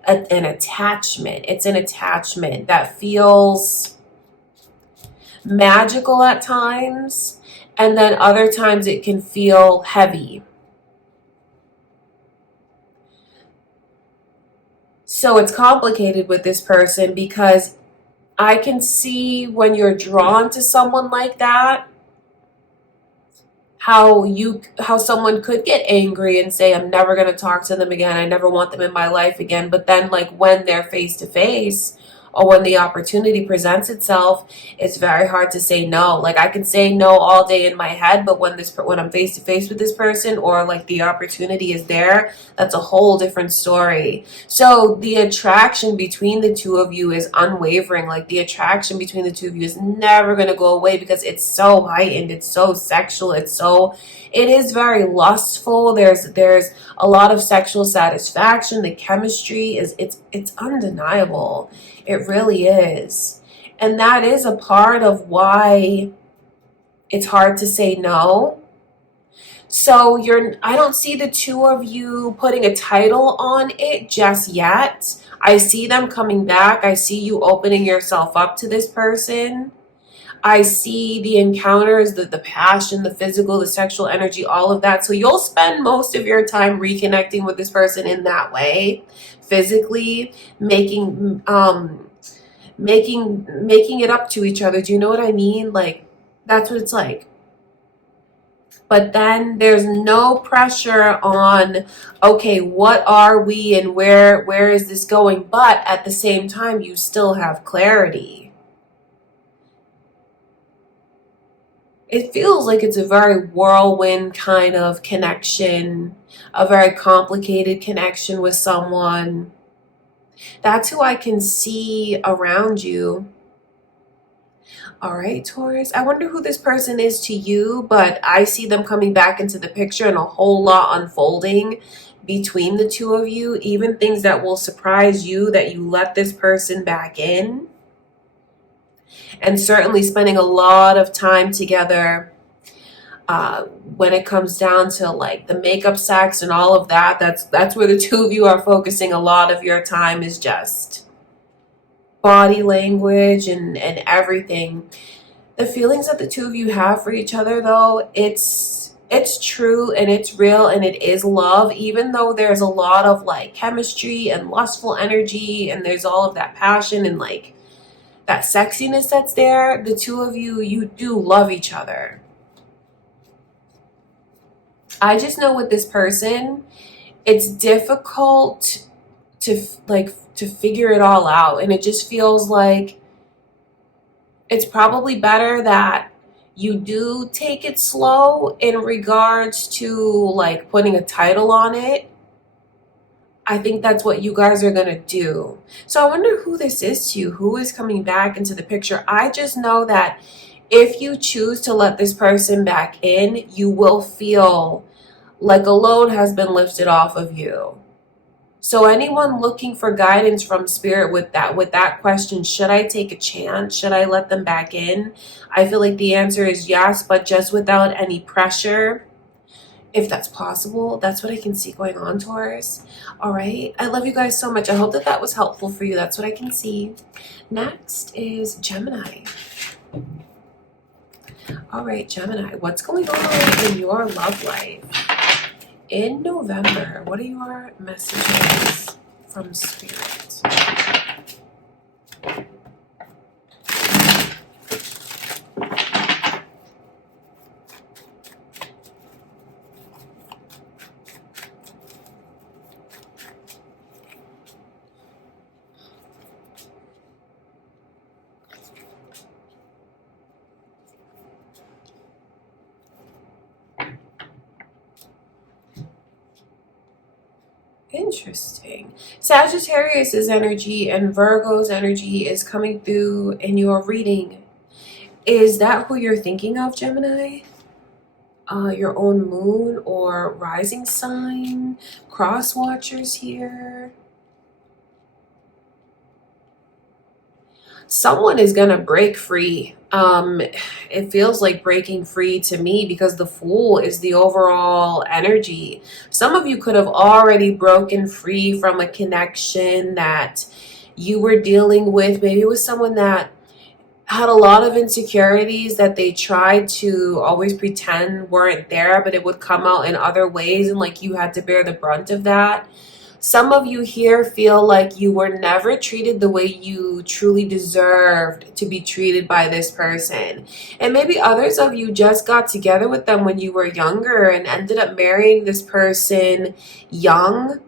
an attachment. It's an attachment that feels magical at times, and then other times it can feel heavy. So it's complicated with this person because I can see when you're drawn to someone like that, how someone could get angry and say, I'm never going to talk to them again. I never want them in my life again. But then, like, when they're face to face, or when the opportunity presents itself, it's very hard to say no. Like, I can say no all day in my head, but when I'm face to face with this person, or like the opportunity is there, that's a whole different story. So the attraction between the two of you is unwavering. Like, the attraction between the two of you is never going to go away because it's so heightened, it's so sexual, it is very lustful. There's a lot of sexual satisfaction. The chemistry it's undeniable. It really is. And that is a part of why it's hard to say no. So I don't see the two of you putting a title on it just yet. I see them coming back. I see you opening yourself up to this person. I see the encounters, the passion, the physical, the sexual energy, all of that. So you'll spend most of your time reconnecting with this person in that way, physically, making it up to each other. Do you know what I mean? Like, that's what it's like. But then there's no pressure on, okay, what are we and where is this going? But at the same time, you still have clarity. It feels like it's a very whirlwind kind of connection, a very complicated connection with someone. That's who I can see around you. All right, Taurus. I wonder who this person is to you, but I see them coming back into the picture and a whole lot unfolding between the two of you, even things that will surprise you that you let this person back in. And certainly spending a lot of time together when it comes down to like the makeup sex and all of that. That's where the two of you are focusing a lot of your time, is just body language and everything. The feelings that the two of you have for each other, though, it's true and it's real and it is love, even though there's a lot of like chemistry and lustful energy and there's all of that passion and like that sexiness that's there. The two of you do love each other. I just know with this person, it's difficult to figure it all out, and it just feels like it's probably better that you do take it slow in regards to like putting a title on it. I think that's what you guys are going to do. So I wonder who this is to you, who is coming back into the picture. I just know that if you choose to let this person back in, you will feel like a load has been lifted off of you. So anyone looking for guidance from spirit with that question, should I take a chance? Should I let them back in? I feel like the answer is yes, but just without any pressure. If that's possible, that's what I can see going on, Taurus. All right. I love you guys so much. I hope that was helpful for you. That's what I can see. Next is Gemini. All right, Gemini. What's going on in your love life? In November, what are your messages from spirit? Interesting. Sagittarius's energy and Virgo's energy is coming through in your reading. Is that who you're thinking of, Gemini? your own moon or rising sign. Cross watchers here. Someone is going to break free. It feels like breaking free to me because the Fool is the overall energy. Some of you could have already broken free from a connection that you were dealing with. Maybe it was someone that had a lot of insecurities that they tried to always pretend weren't there, but it would come out in other ways, and like you had to bear the brunt of that. Some of you here feel like you were never treated the way you truly deserved to be treated by this person. And maybe others of you just got together with them when you were younger and ended up marrying this person young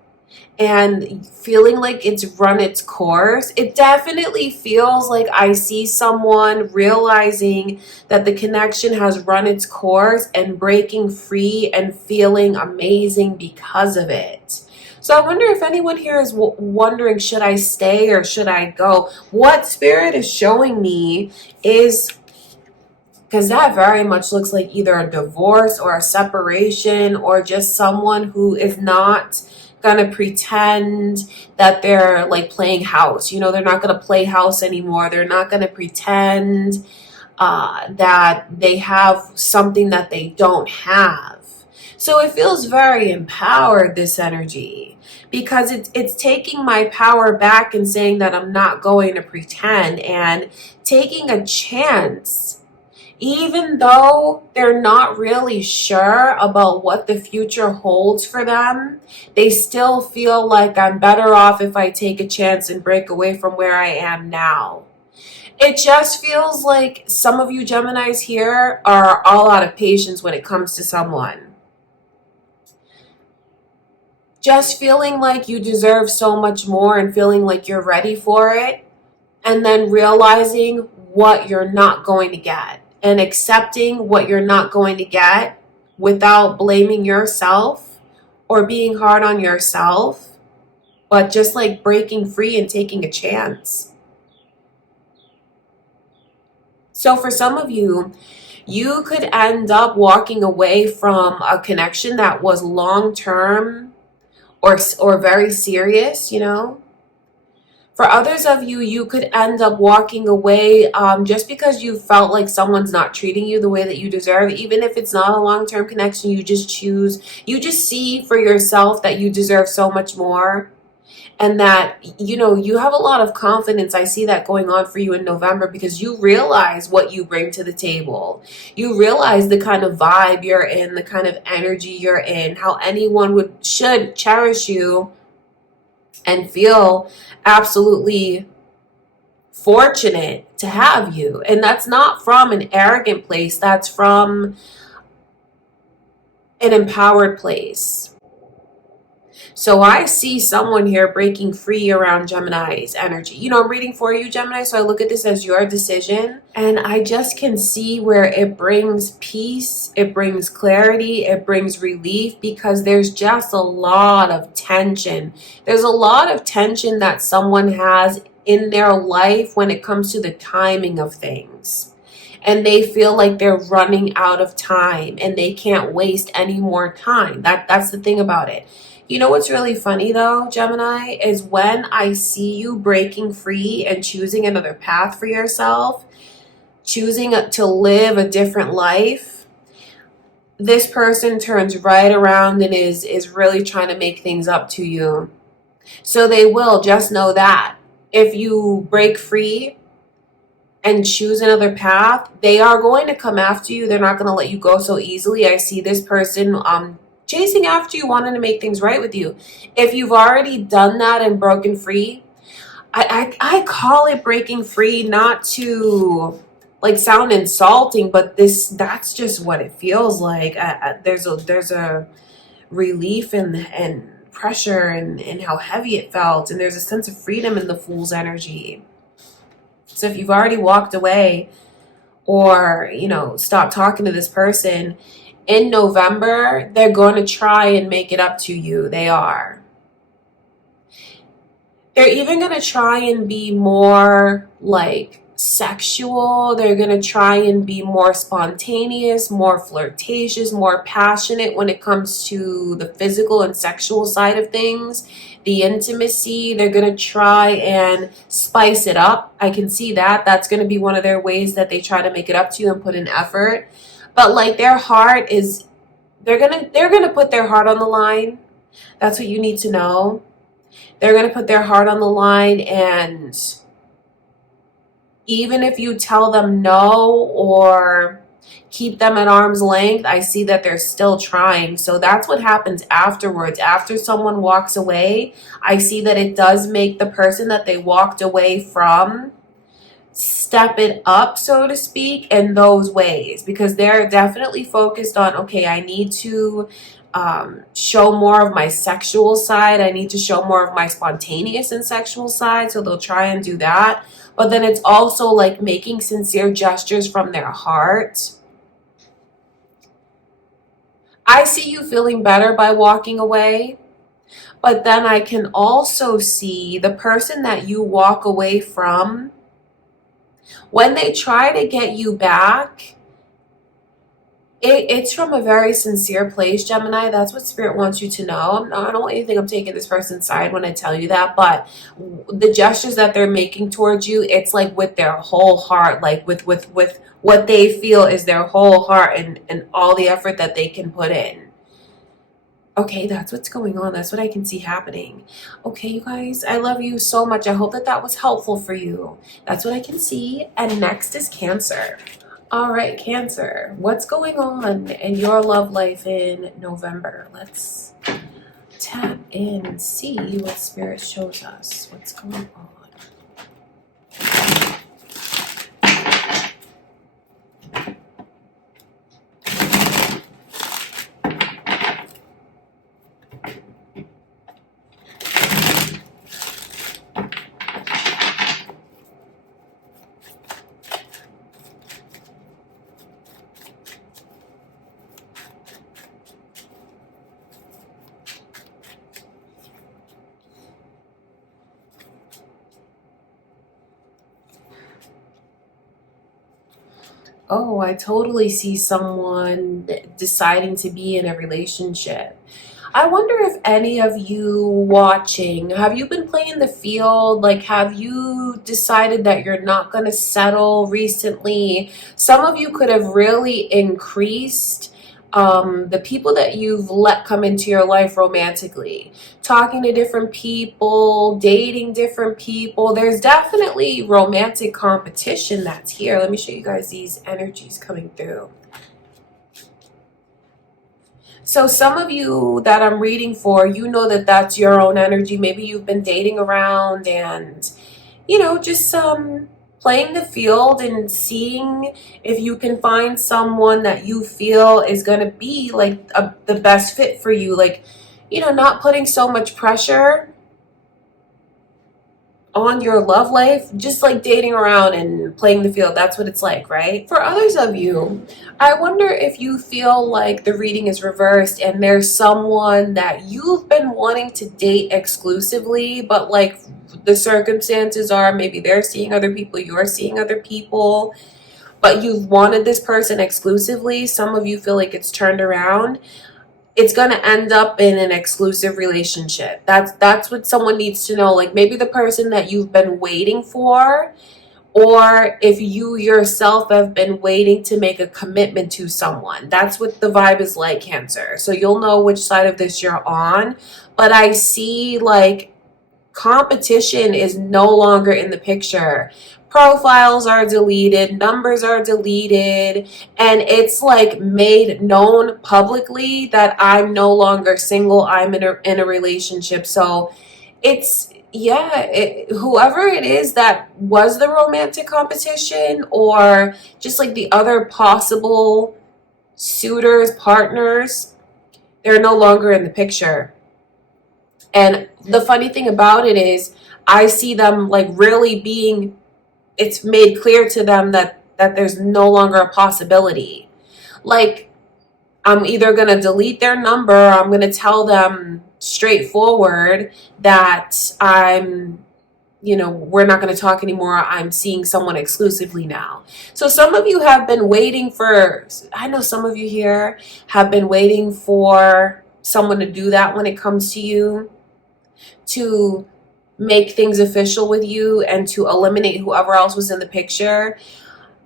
and feeling like it's run its course. It definitely feels like I see someone realizing that the connection has run its course and breaking free and feeling amazing because of it. So I wonder if anyone here is wondering, should I stay or should I go? What Spirit is showing me is, because that very much looks like either a divorce or a separation or just someone who is not going to pretend that they're like playing house. You know, they're not going to play house anymore. They're not going to pretend that they have something that they don't have. So it feels very empowered, this energy, because it's taking my power back and saying that I'm not going to pretend and taking a chance, even though they're not really sure about what the future holds for them. They still feel like I'm better off if I take a chance and break away from where I am now. It just feels like some of you Geminis here are all out of patience when it comes to someone. Just feeling like you deserve so much more and feeling like you're ready for it, and then realizing what you're not going to get and accepting what you're not going to get without blaming yourself or being hard on yourself, but just like breaking free and taking a chance. So for some of you, you could end up walking away from a connection that was long-term or very serious, you know. For others of you, you could end up walking away just because you felt like someone's not treating you the way that you deserve. Even if it's not a long-term connection, you just see for yourself that you deserve so much more. And that, you know, you have a lot of confidence. I see that going on for you in November because you realize what you bring to the table. You realize the kind of vibe you're in, the kind of energy you're in, how anyone should cherish you and feel absolutely fortunate to have you. And that's not from an arrogant place. That's from an empowered place. So I see someone here breaking free around Gemini's energy. You know, I'm reading for you, Gemini, so I look at this as your decision. And I just can see where it brings peace, it brings clarity, it brings relief, because there's just a lot of tension. There's a lot of tension that someone has in their life when it comes to the timing of things. And they feel like they're running out of time and they can't waste any more time. That's the thing about it. You know what's really funny though, Gemini, is when I see you breaking free and choosing another path for yourself, choosing to live a different life, this person turns right around and is really trying to make things up to you. So they will, just know that. If you break free and choose another path, they are going to come after you. They're not going to let you go so easily. I see this person chasing after you, wanting to make things right with you. If you've already done that and broken free, I call it breaking free, not to like sound insulting, but that's just what it feels like. There's a relief and pressure and how heavy it felt, and there's a sense of freedom in the Fool's energy. So if you've already walked away or, you know, stopped talking to this person, in November, they're going to try and make it up to you. They are. They're even going to try and be more like sexual. They're going to try and be more spontaneous, more flirtatious, more passionate when it comes to the physical and sexual side of things. The intimacy, they're going to try and spice it up. I can see that. That's going to be one of their ways that they try to make it up to you and put in effort. But like their heart is, they're going to put their heart on the line. That's what you need to know. They're going to put their heart on the line, and even if you tell them no or keep them at arm's length, I see that they're still trying. So that's what happens afterwards. After someone walks away, I see that it does make the person that they walked away from step it up, so to speak, in those ways, because they're definitely focused on, okay, I need to show more of my sexual side. I need to show more of my spontaneous and sexual side. So they'll try and do that. But then it's also like making sincere gestures from their heart. I see you feeling better by walking away. But then I can also see the person that you walk away from, when they try to get you back, it's from a very sincere place, Gemini. That's what Spirit wants you to know. I don't want you to think I'm taking this person's side when I tell you that, but the gestures that they're making towards you, it's like with their whole heart, like with what they feel is their whole heart and all the effort that they can put in. Okay, that's what's going on. That's what I can see happening. Okay, you guys, I love you so much. I hope that that was helpful for you. That's what I can see. And next is Cancer. All right, Cancer, what's going on in your love life in November? Let's tap in and see what Spirit shows us. What's going on? Oh, I totally see someone deciding to be in a relationship. I wonder if any of you watching, have you been playing the field? Like, have you decided that you're not going to settle recently? Some of you could have really increased the people that you've let come into your life romantically. Talking to different people, dating different people. There's definitely romantic competition that's here. Let me show you guys these energies coming through. So some of you that I'm reading for, you know that that's your own energy. Maybe you've been dating around and, you know, just playing the field and seeing if you can find someone that you feel is going to be like the best fit for you. Like, you know, not putting so much pressure on your love life, just like dating around and playing the field. That's what it's like, right? For others of you, I wonder if you feel like the reading is reversed and there's someone that you've been wanting to date exclusively, but like the circumstances are maybe they're seeing other people, you're seeing other people, but you've wanted this person exclusively. Some of you feel like it's turned around. It's going to end up in an exclusive relationship. That's what someone needs to know. Like maybe the person that you've been waiting for, or if you yourself have been waiting to make a commitment to someone. That's what the vibe is like, Cancer. So you'll know which side of this you're on. But I see like competition is no longer in the picture. Profiles are deleted, numbers are deleted, and it's like made known publicly that I'm no longer single, I'm in a relationship. So it's, yeah, whoever it is that was the romantic competition, or just like the other possible suitors, partners, they're no longer in the picture. And the funny thing about it is I see them like really being, it's made clear to them that there's no longer a possibility. Like, I'm either going to delete their number, or I'm going to tell them straightforward that I'm you know, we're not going to talk anymore. I'm seeing someone exclusively now. So some of you have been waiting for, I know some of you here have been waiting for someone to do that when it comes to you, to make things official with you and to eliminate whoever else was in the picture.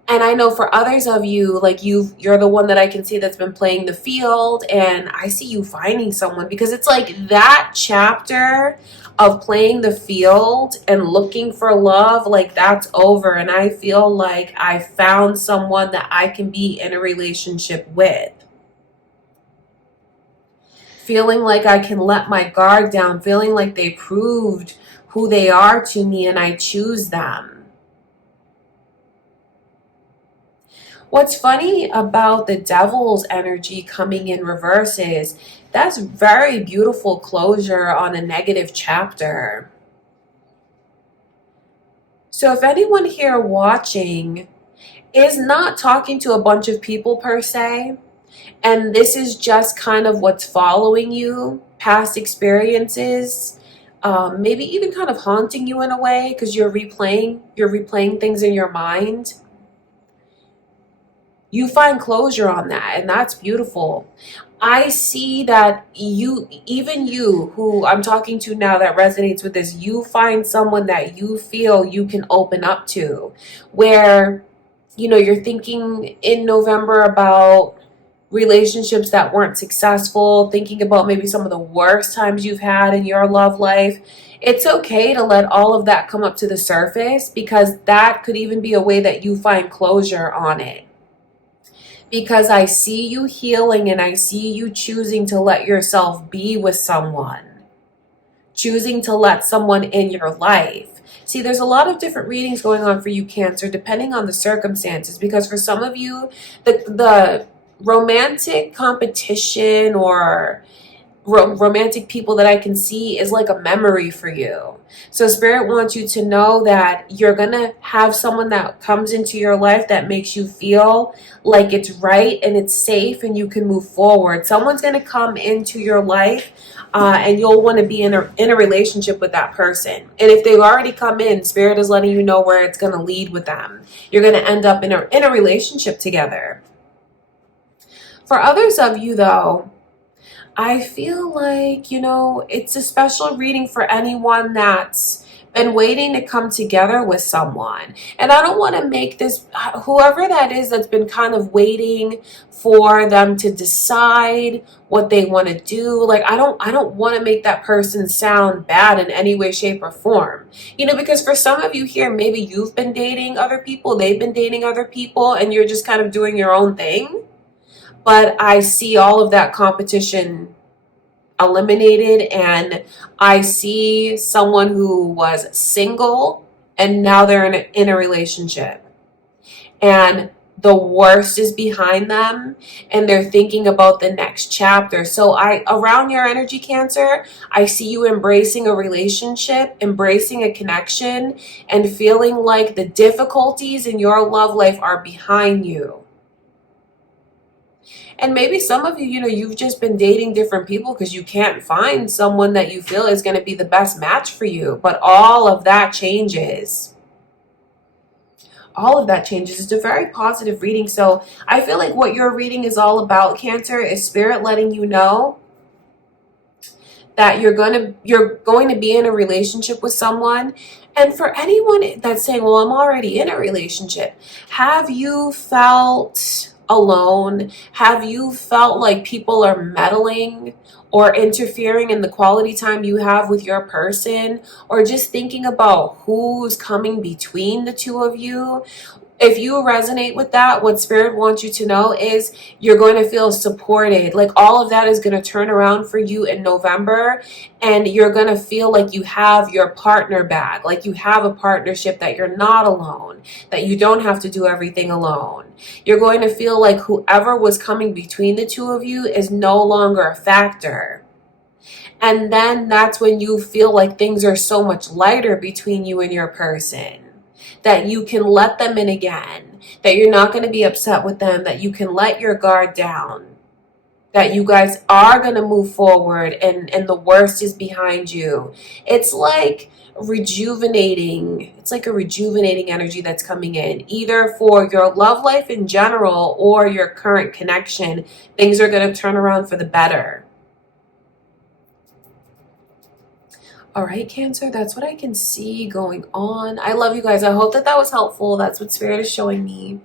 And I know for others of you, like you're the one that I can see that's been playing the field, and I see you finding someone, because it's like that chapter of playing the field and looking for love, like that's over. And I feel like I found someone that I can be in a relationship with. Feeling like I can let my guard down, feeling like they proved who they are to me and I choose them. What's funny about the devil's energy coming in reverse is that's very beautiful closure on a negative chapter. So if anyone here watching is not talking to a bunch of people per se, and this is just kind of what's following you, past experiences, maybe even kind of haunting you in a way because you're replaying things in your mind, you find closure on that, and that's beautiful. I see that even you who I'm talking to now that resonates with this, you find someone that you feel you can open up to, where, you know, you're thinking in November about relationships that weren't successful, thinking about maybe some of the worst times you've had in your love life. It's okay to let all of that come up to the surface, because that could even be a way that you find closure on it. Because I see you healing and I see you choosing to let yourself be with someone, choosing to let someone in your life. See, there's a lot of different readings going on for you, Cancer, depending on the circumstances, because for some of you, the romantic competition or romantic people that I can see is like a memory for you. So Spirit wants you to know that you're gonna have someone that comes into your life that makes you feel like it's right and it's safe and you can move forward. Someone's gonna come into your life and you'll want to be in a relationship with that person. And if they've already come in, Spirit is letting you know where it's gonna lead with them. You're gonna end up in a relationship together. For others of you though, I feel like, you know, it's a special reading for anyone that's been waiting to come together with someone. And I don't want to make this, whoever that is that's been kind of waiting for them to decide what they want to do. Like, I don't want to make that person sound bad in any way, shape, or form. You know, because for some of you here, maybe you've been dating other people, they've been dating other people, and you're just kind of doing your own thing. But I see all of that competition eliminated, and I see someone who was single and now they're in a relationship, and the worst is behind them and they're thinking about the next chapter. So around your energy, Cancer, I see you embracing a relationship, embracing a connection, and feeling like the difficulties in your love life are behind you. And maybe some of you, you know, you've just been dating different people because you can't find someone that you feel is going to be the best match for you. But all of that changes. All of that changes. It's a very positive reading. So I feel like what your reading is all about, Cancer, is Spirit letting you know that you're going to be in a relationship with someone. And for anyone that's saying, well, I'm already in a relationship, have you felt alone? Have you felt like people are meddling or interfering in the quality time you have with your person, or just thinking about who's coming between the two of you? If you resonate with that, what Spirit wants you to know is you're going to feel supported. Like, all of that is going to turn around for you in November, and you're going to feel like you have your partner back, like you have a partnership, that you're not alone, that you don't have to do everything alone. You're going to feel like whoever was coming between the two of you is no longer a factor. And then that's when you feel like things are so much lighter between you and your person, that you can let them in again, that you're not going to be upset with them, that you can let your guard down, that you guys are going to move forward and the worst is behind you. It's like rejuvenating. It's like a rejuvenating energy that's coming in, either for your love life in general or your current connection. Things are going to turn around for the better. All right, Cancer, that's what I can see going on. I love you guys. I hope that was helpful. That's what Spirit is showing me.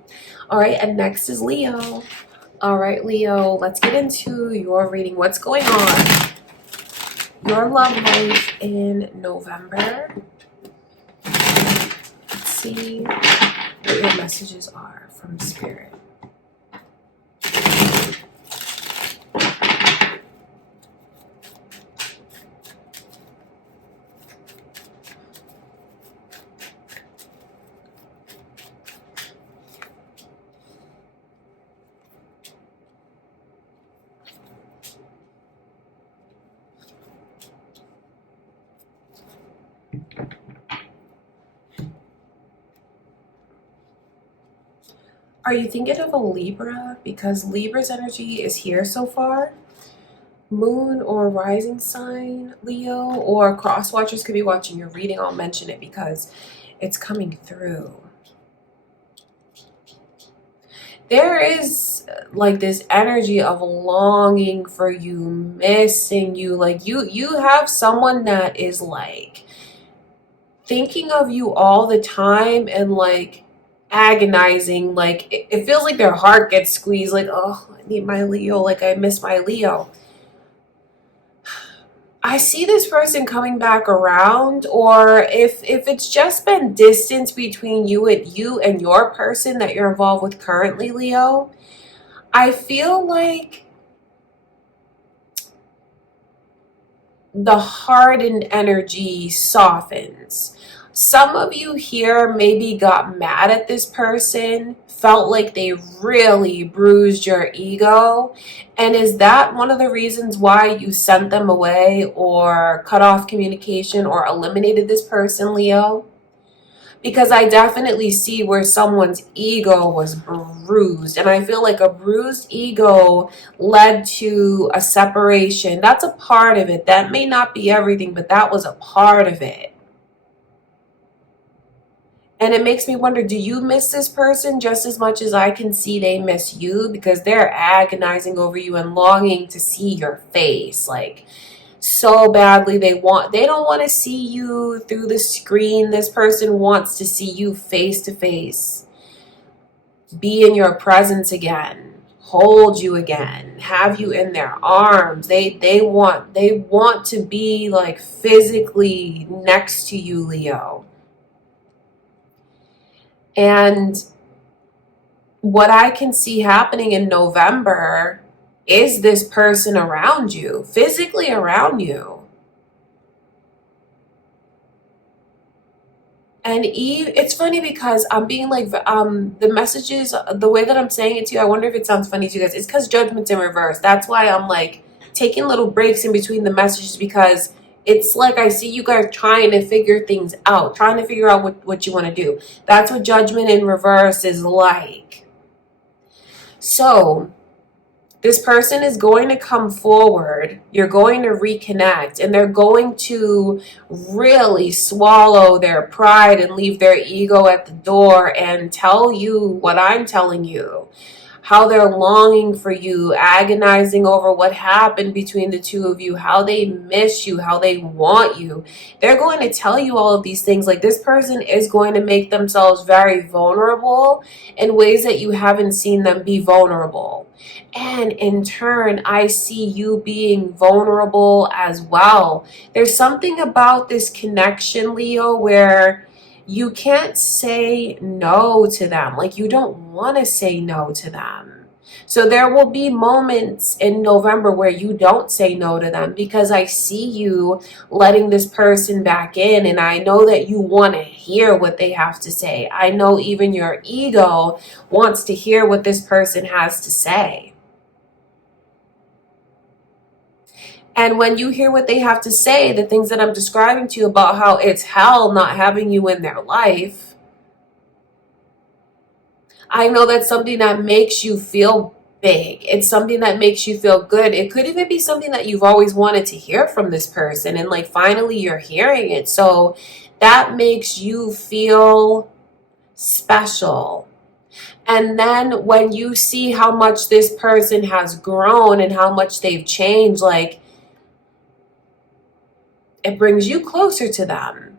All right, and next is Leo. All right, Leo, let's get into your reading. What's going on? Your love life in November. Let's see what your messages are from Spirit. Are you thinking of a Libra? Because Libra's energy is here so far. Moon or rising sign, Leo, or cross watchers could be watching your reading. I'll mention it because it's coming through. There is like this energy of longing for you, missing you. Like you have someone that is like thinking of you all the time and like agonizing. Like it feels like their heart gets squeezed. Like, oh, I need my Leo. Like I miss my Leo. I see this person coming back around, or if it's just been distance between you and your person that you're involved with currently, Leo, I feel like the hardened energy softens. Some of you here maybe got mad at this person, felt like they really bruised your ego. And is that one of the reasons why you sent them away or cut off communication or eliminated this person, Leo? Because I definitely see where someone's ego was bruised. And I feel like a bruised ego led to a separation. That's a part of it. That may not be everything, but that was a part of it. And it makes me wonder, do you miss this person just as much as I can see they miss you? Because they're agonizing over you and longing to see your face. Like, so badly they don't want to see you through the screen. This person wants to see you face to face, be in your presence again, hold you again, have you in their arms. They want to be like physically next to you, Leo. And what I can see happening in November is this person around you, physically around you. And Eve, it's funny because I'm being like, the messages, the way that I'm saying it to you, I wonder if it sounds funny to you guys. It's because judgment's in reverse. That's why I'm like taking little breaks in between the messages, because it's like I see you guys trying to figure things out, trying to figure out what you want to do. That's what judgment in reverse is like. So this person is going to come forward. You're going to reconnect, and they're going to really swallow their pride and leave their ego at the door and tell you what I'm telling you. How they're longing for you, agonizing over what happened between the two of you, how they miss you, how they want you. They're going to tell you all of these things. Like, this person is going to make themselves very vulnerable in ways that you haven't seen them be vulnerable. And in turn, I see you being vulnerable as well. There's something about this connection, Leo, where you can't say no to them. Like, you don't want to say no to them. So there will be moments in November where you don't say no to them, because I see you letting this person back in, and I know that you want to hear what they have to say. I know even your ego wants to hear what this person has to say. And when you hear what they have to say, the things that I'm describing to you about how it's hell not having you in their life, I know that's something that makes you feel big. It's something that makes you feel good. It could even be something that you've always wanted to hear from this person, and like finally you're hearing it. So that makes you feel special. And then when you see how much this person has grown and how much they've changed, like it brings you closer to them.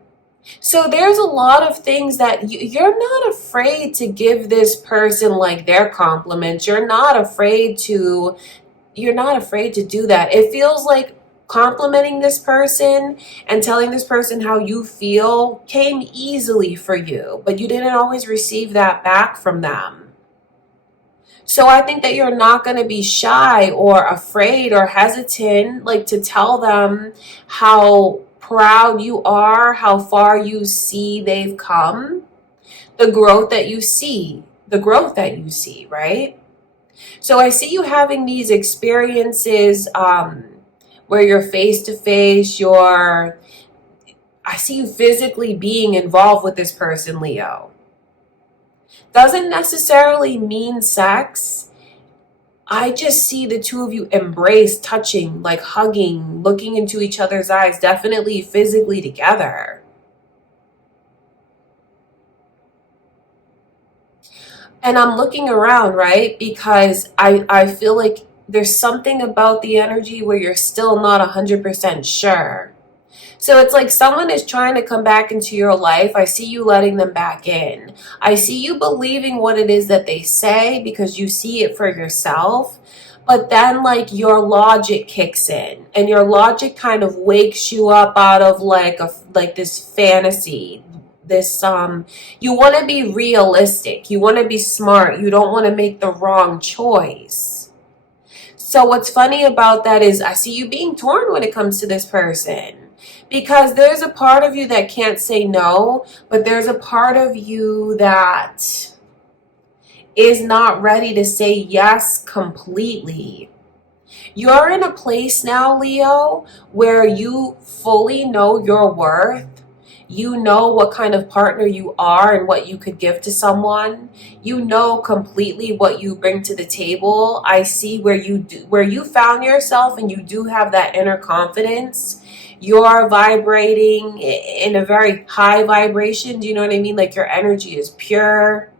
So there's a lot of things that you're not afraid to give this person like their compliments. You're not afraid to do that. It feels like complimenting this person and telling this person how you feel came easily for you, but you didn't always receive that back from them. So I think that you're not going to be shy or afraid or hesitant, like to tell them how proud you are, how far you see they've come, the growth that you see, right? So I see you having these experiences where you're face to face, I see you physically being involved with this person, Leo. Doesn't necessarily mean sex. I just see the two of you embrace, touching, like hugging, looking into each other's eyes, definitely physically together. And I'm looking around, right? Because I feel like there's something about the energy where you're still not 100% sure. So it's like someone is trying to come back into your life. I see you letting them back in. I see you believing what it is that they say because you see it for yourself. But then like your logic kicks in, and your logic kind of wakes you up out of like this fantasy. This you want to be realistic. You want to be smart. You don't want to make the wrong choice. So what's funny about that is I see you being torn when it comes to this person. Because there's a part of you that can't say no, but there's a part of you that is not ready to say yes completely. You're in a place now, Leo, where you fully know your worth. You know what kind of partner you are and what you could give to someone. You know completely what you bring to the table. I see where you found yourself, and you do have that inner confidence. You're vibrating in a very high vibration. Do you know what I mean? Like your energy is pure.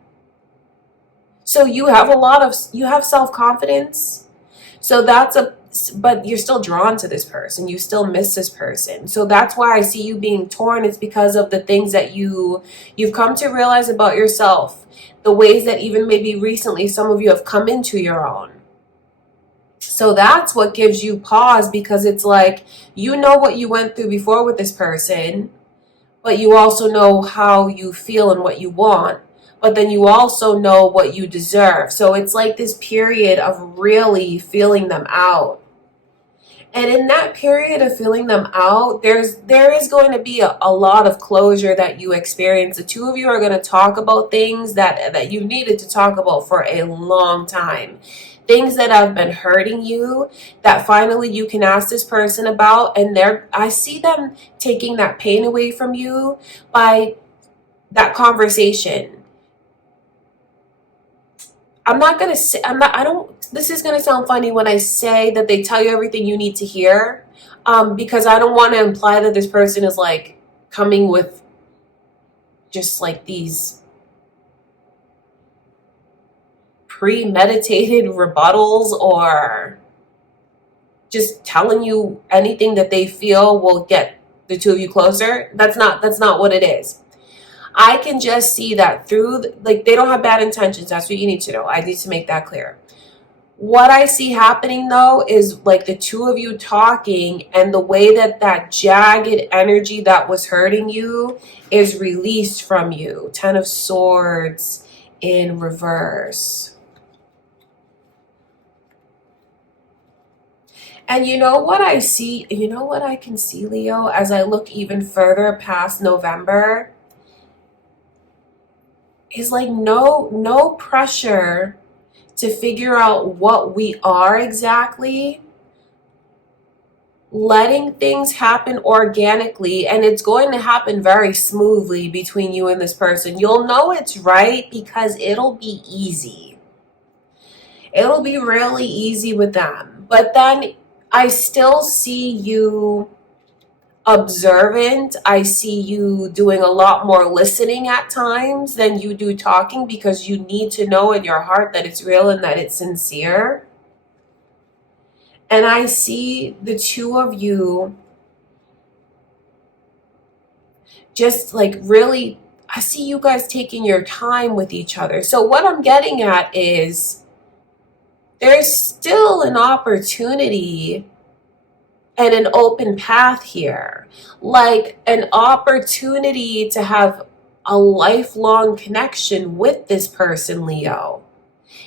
So you have self-confidence. So but you're still drawn to this person. You still miss this person. So that's why I see you being torn. It's because of the things that you've come to realize about yourself. The ways that even maybe recently some of you have come into your own. So that's what gives you pause, because it's like, you know what you went through before with this person, but you also know how you feel and what you want, but then you also know what you deserve. So it's like this period of really feeling them out. And in that period of feeling them out, there is going to be a lot of closure that you experience. The two of you are going to talk about things that you needed to talk about for a long time. Things that have been hurting you that finally you can ask this person about, and I see them taking that pain away from you by that conversation. This is going to sound funny when I say that they tell you everything you need to hear, because I don't want to imply that this person is like coming with just like these premeditated rebuttals or just telling you anything that they feel will get the two of you closer. That's not what it is. I can just see that they don't have bad intentions. That's what you need to know. I need to make that clear. What I see happening though is like the two of you talking, and the way that jagged energy that was hurting you is released from you. 10 of Swords in reverse. And you know what I see? You know what I can see, Leo, as I look even further past November? Is like no pressure to figure out what we are exactly. Letting things happen organically, and it's going to happen very smoothly between you and this person. You'll know it's right because it'll be easy. It'll be really easy with them. But then I still see you observant. I see you doing a lot more listening at times than you do talking, because you need to know in your heart that it's real and that it's sincere. And I see the two of you just like really, I see you guys taking your time with each other. So what I'm getting at is there's still an opportunity and an open path here, like an opportunity to have a lifelong connection with this person, Leo.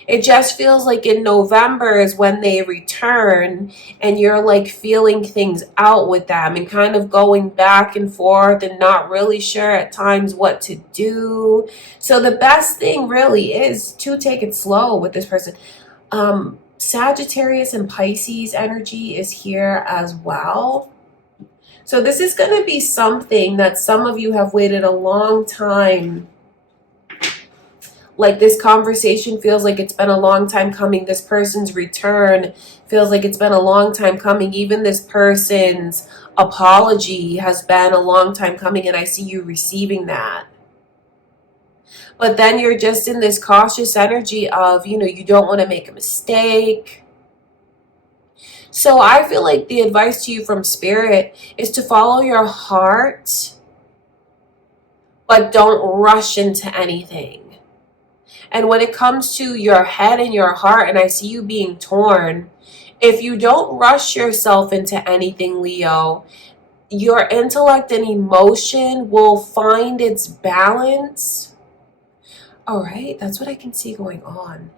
It just feels like in November is when they return, and you're like feeling things out with them and kind of going back and forth and not really sure at times what to do. So the best thing really is to take it slow with this person. Sagittarius and Pisces energy is here as well. So this is going to be something that some of you have waited a long time. Like this conversation feels like it's been a long time coming. This person's return feels like it's been a long time coming. Even this person's apology has been a long time coming, and I see you receiving that. But then you're just in this cautious energy of, you don't want to make a mistake. So I feel like the advice to you from Spirit is to follow your heart, but don't rush into anything. And when it comes to your head and your heart, and I see you being torn, if you don't rush yourself into anything, Leo, your intellect and emotion will find its balance. All right, that's what I can see going on.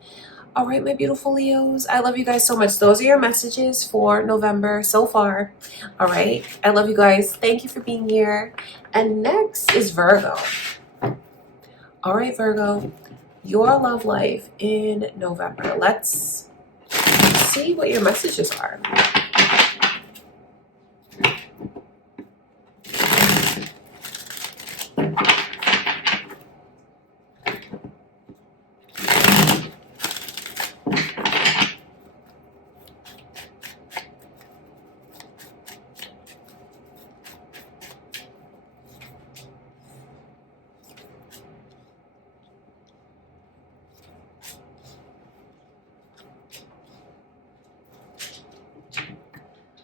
All right, my beautiful Leos, I love you guys so much. Those are your messages for November so far. All right, I love you guys. Thank you for being here. And next is Virgo. All right, Virgo, your love life in November. Let's see what your messages are.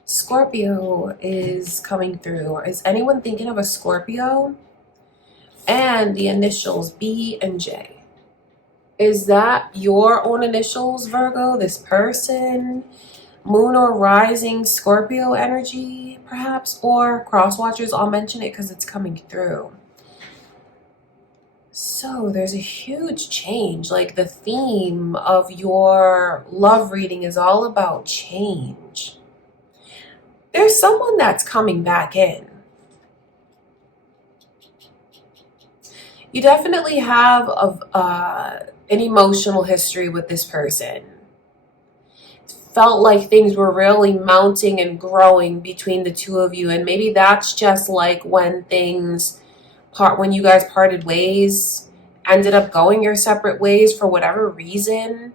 Scorpio is coming through. Is anyone thinking of a Scorpio? And the initials B and J. Is that your own initials, Virgo? This person? Moon or rising Scorpio energy, perhaps? Or cross watchers? I'll mention it because it's coming through. So there's a huge change. Like the theme of your love reading is all about change. There's someone that's coming back in. You definitely have an emotional history with this person. It felt like things were really mounting and growing between the two of you, and maybe that's just like when when you guys parted ways, ended up going your separate ways for whatever reason.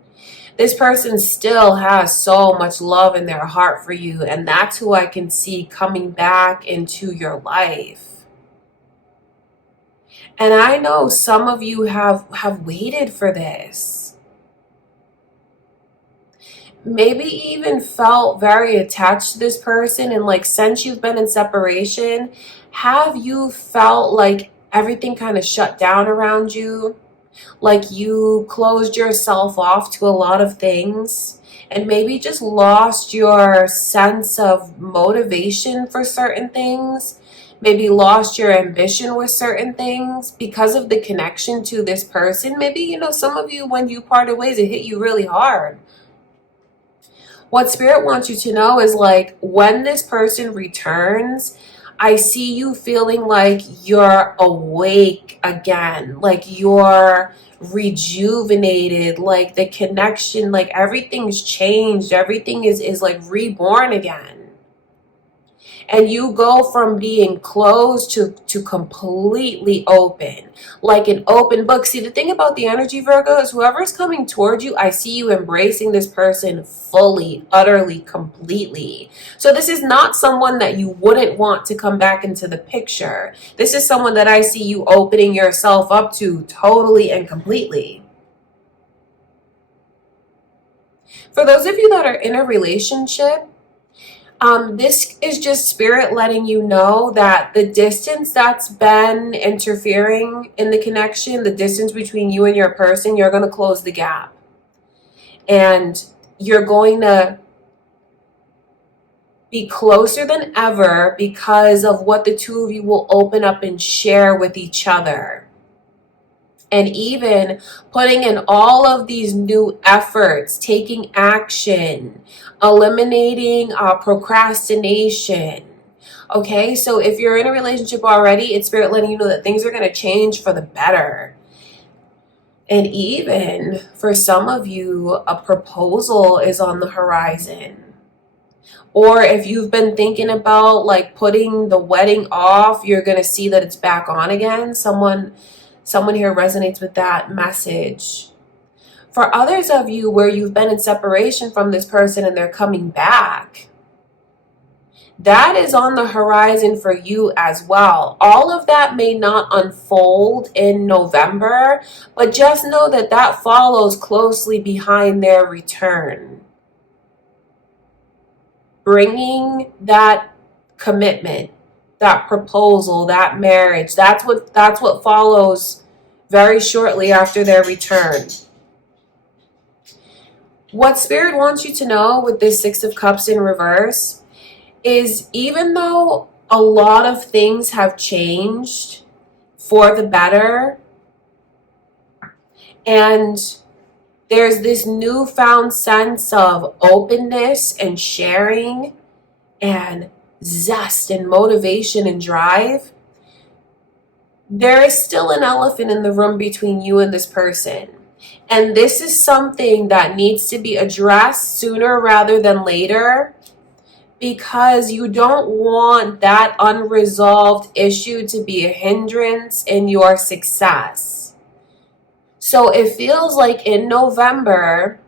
This person still has so much love in their heart for you, and that's who I can see coming back into your life. And I know some of you have waited for this. Maybe even felt very attached to this person, and like since you've been in separation, have you felt like everything kind of shut down around you? Like you closed yourself off to a lot of things and maybe just lost your sense of motivation for certain things, maybe lost your ambition with certain things because of the connection to this person. Maybe, some of you, when you parted ways, it hit you really hard. What Spirit wants you to know is like when this person returns, I see you feeling like you're awake again, like you're rejuvenated, like the connection, like everything's changed, everything is like reborn again. And you go from being closed to completely open, like an open book. See, the thing about the energy, Virgo, is whoever's coming toward you, I see you embracing this person fully, utterly, completely. So this is not someone that you wouldn't want to come back into the picture. This is someone that I see you opening yourself up to totally and completely. For those of you that are in a relationship, this is just spirit letting you know that the distance that's been interfering in the connection, the distance between you and your person, you're going to close the gap. And you're going to be closer than ever because of what the two of you will open up and share with each other. And even putting in all of these new efforts, taking action, eliminating procrastination. Okay, so if you're in a relationship already, it's spirit letting you know that things are going to change for the better. And even for some of you, a proposal is on the horizon. Or if you've been thinking about like putting the wedding off, you're going to see that it's back on again. Someone here resonates with that message. For others of you where you've been in separation from this person and they're coming back, that is on the horizon for you as well. All of that may not unfold in November, but just know that that follows closely behind their return. Bringing that commitment, that proposal, that marriage, that's what follows very shortly after their return. What Spirit wants you to know with this Six of Cups in reverse is even though a lot of things have changed for the better, and there's this newfound sense of openness and sharing and zest and motivation and drive, there is still an elephant in the room between you and this person. And this is something that needs to be addressed sooner rather than later, because you don't want that unresolved issue to be a hindrance in your success. So it feels like in November,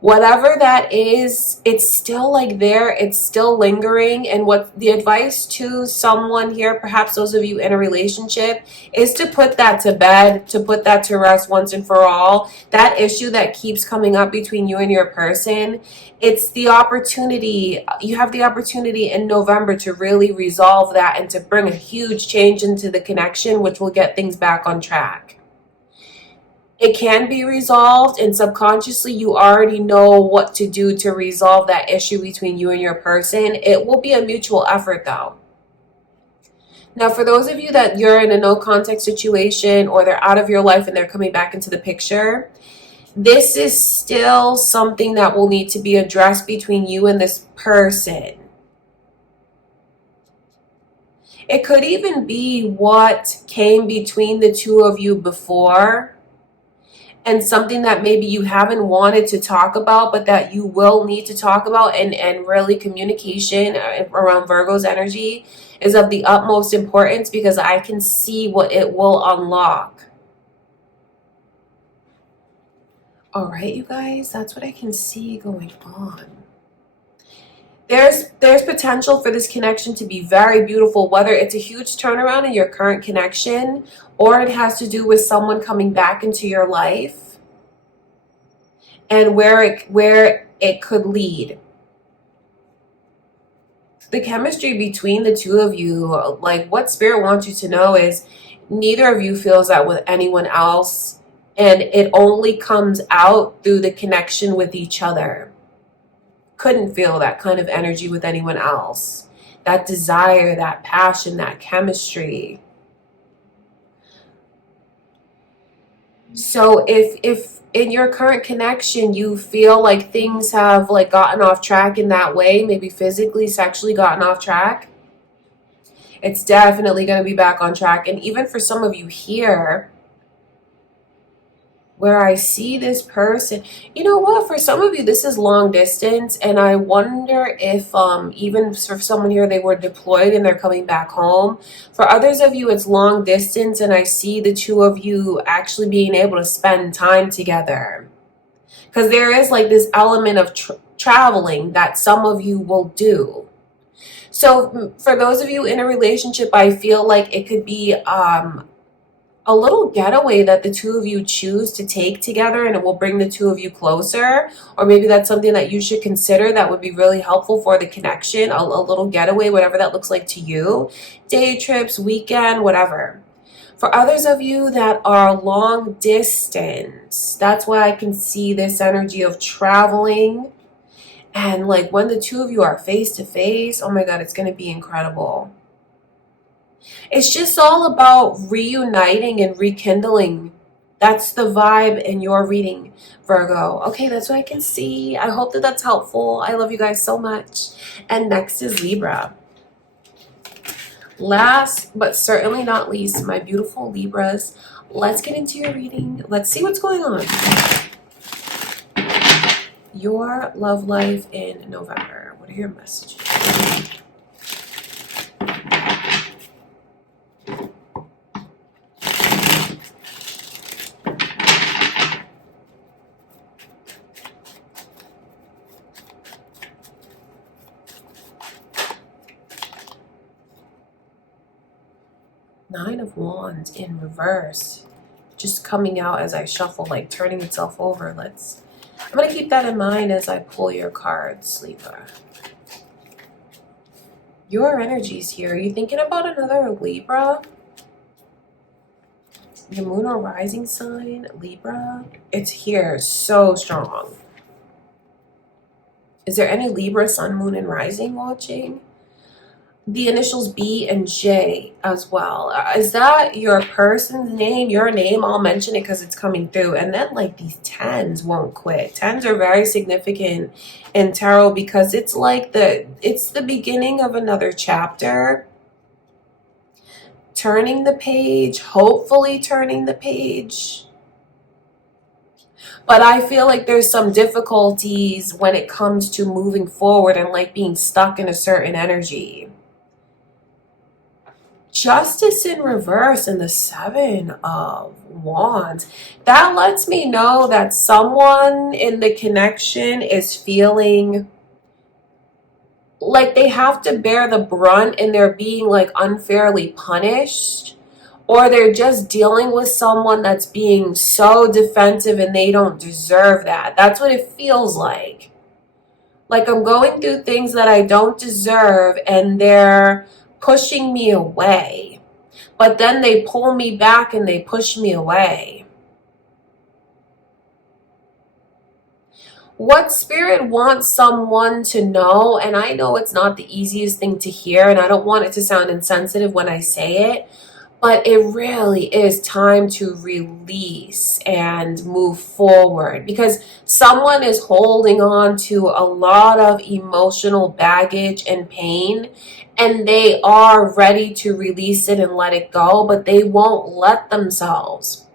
whatever that is, it's still like there, it's still lingering. And what the advice to someone here, perhaps those of you in a relationship, is to put that to bed, to put that to rest once and for all. That issue that keeps coming up between you and your person, it's the opportunity, you have the opportunity in November to really resolve that and to bring a huge change into the connection, which will get things back on track. It can be resolved, and subconsciously you already know what to do to resolve that issue between you and your person. It will be a mutual effort though. Now, for those of you that you're in a no contact situation or they're out of your life and they're coming back into the picture, this is still something that will need to be addressed between you and this person. It could even be what came between the two of you before, and something that maybe you haven't wanted to talk about, but that you will need to talk about. And really communication around Virgo's energy is of the utmost importance, because I can see what it will unlock. All right, you guys, that's what I can see going on. There's potential for this connection to be very beautiful, whether it's a huge turnaround in your current connection or it has to do with someone coming back into your life and where it could lead. The chemistry between the two of you, like what Spirit wants you to know is neither of you feels that with anyone else, and it only comes out through the connection with each other. Couldn't feel that kind of energy with anyone else. That desire, that passion, that chemistry. So if in your current connection you feel like things have like gotten off track in that way, maybe physically, sexually gotten off track, it's definitely going to be back on track. And even for some of you here, where I see this person. You know what? For some of you, this is long distance, and I wonder if even for someone here, they were deployed and they're coming back home. For others of you, it's long distance, and I see the two of you actually being able to spend time together. Because there is like this element of traveling that some of you will do. So for those of you in a relationship, I feel like it could be a little getaway that the two of you choose to take together, and it will bring the two of you closer. Or maybe that's something that you should consider that would be really helpful for the connection. A little getaway, whatever that looks like to you. Day trips, weekend, whatever. For others of you that are long distance, that's why I can see this energy of traveling. And like when the two of you are face to face, oh my God, it's going to be incredible. It's just all about reuniting and rekindling. That's the vibe in your reading, Virgo. Okay, that's what I can see. I hope that that's helpful. I love you guys so much. And next is Libra. Last but certainly not least, my beautiful Libras, let's get into your reading. Let's see what's going on. Your love life in November. What are your messages? Nine of Wands in reverse, just coming out as I shuffle, like turning itself over. I'm going to keep that in mind as I pull your cards, Libra. Your energies here. Are you thinking about another Libra? Your moon or rising sign, Libra. It's here, so strong. Is there any Libra, sun, moon, and rising watching? The initials B and J as well. Is that your person's name, your name? I'll mention it because it's coming through. And then like these tens won't quit. Tens are very significant in tarot because it's like it's the beginning of another chapter. Turning the page, hopefully turning the page. But I feel like there's some difficulties when it comes to moving forward and like being stuck in a certain energy. Justice in reverse and the Seven of Wands. That lets me know that someone in the connection is feeling like they have to bear the brunt and they're being like unfairly punished, or they're just dealing with someone that's being so defensive and they don't deserve that. That's what it feels like. Like I'm going through things that I don't deserve and they're pushing me away, but then they pull me back and they push me away. What Spirit wants someone to know, and I know it's not the easiest thing to hear, and I don't want it to sound insensitive when I say it, but it really is time to release and move forward, because someone is holding on to a lot of emotional baggage and pain, and they are ready to release it and let it go, but they won't let themselves.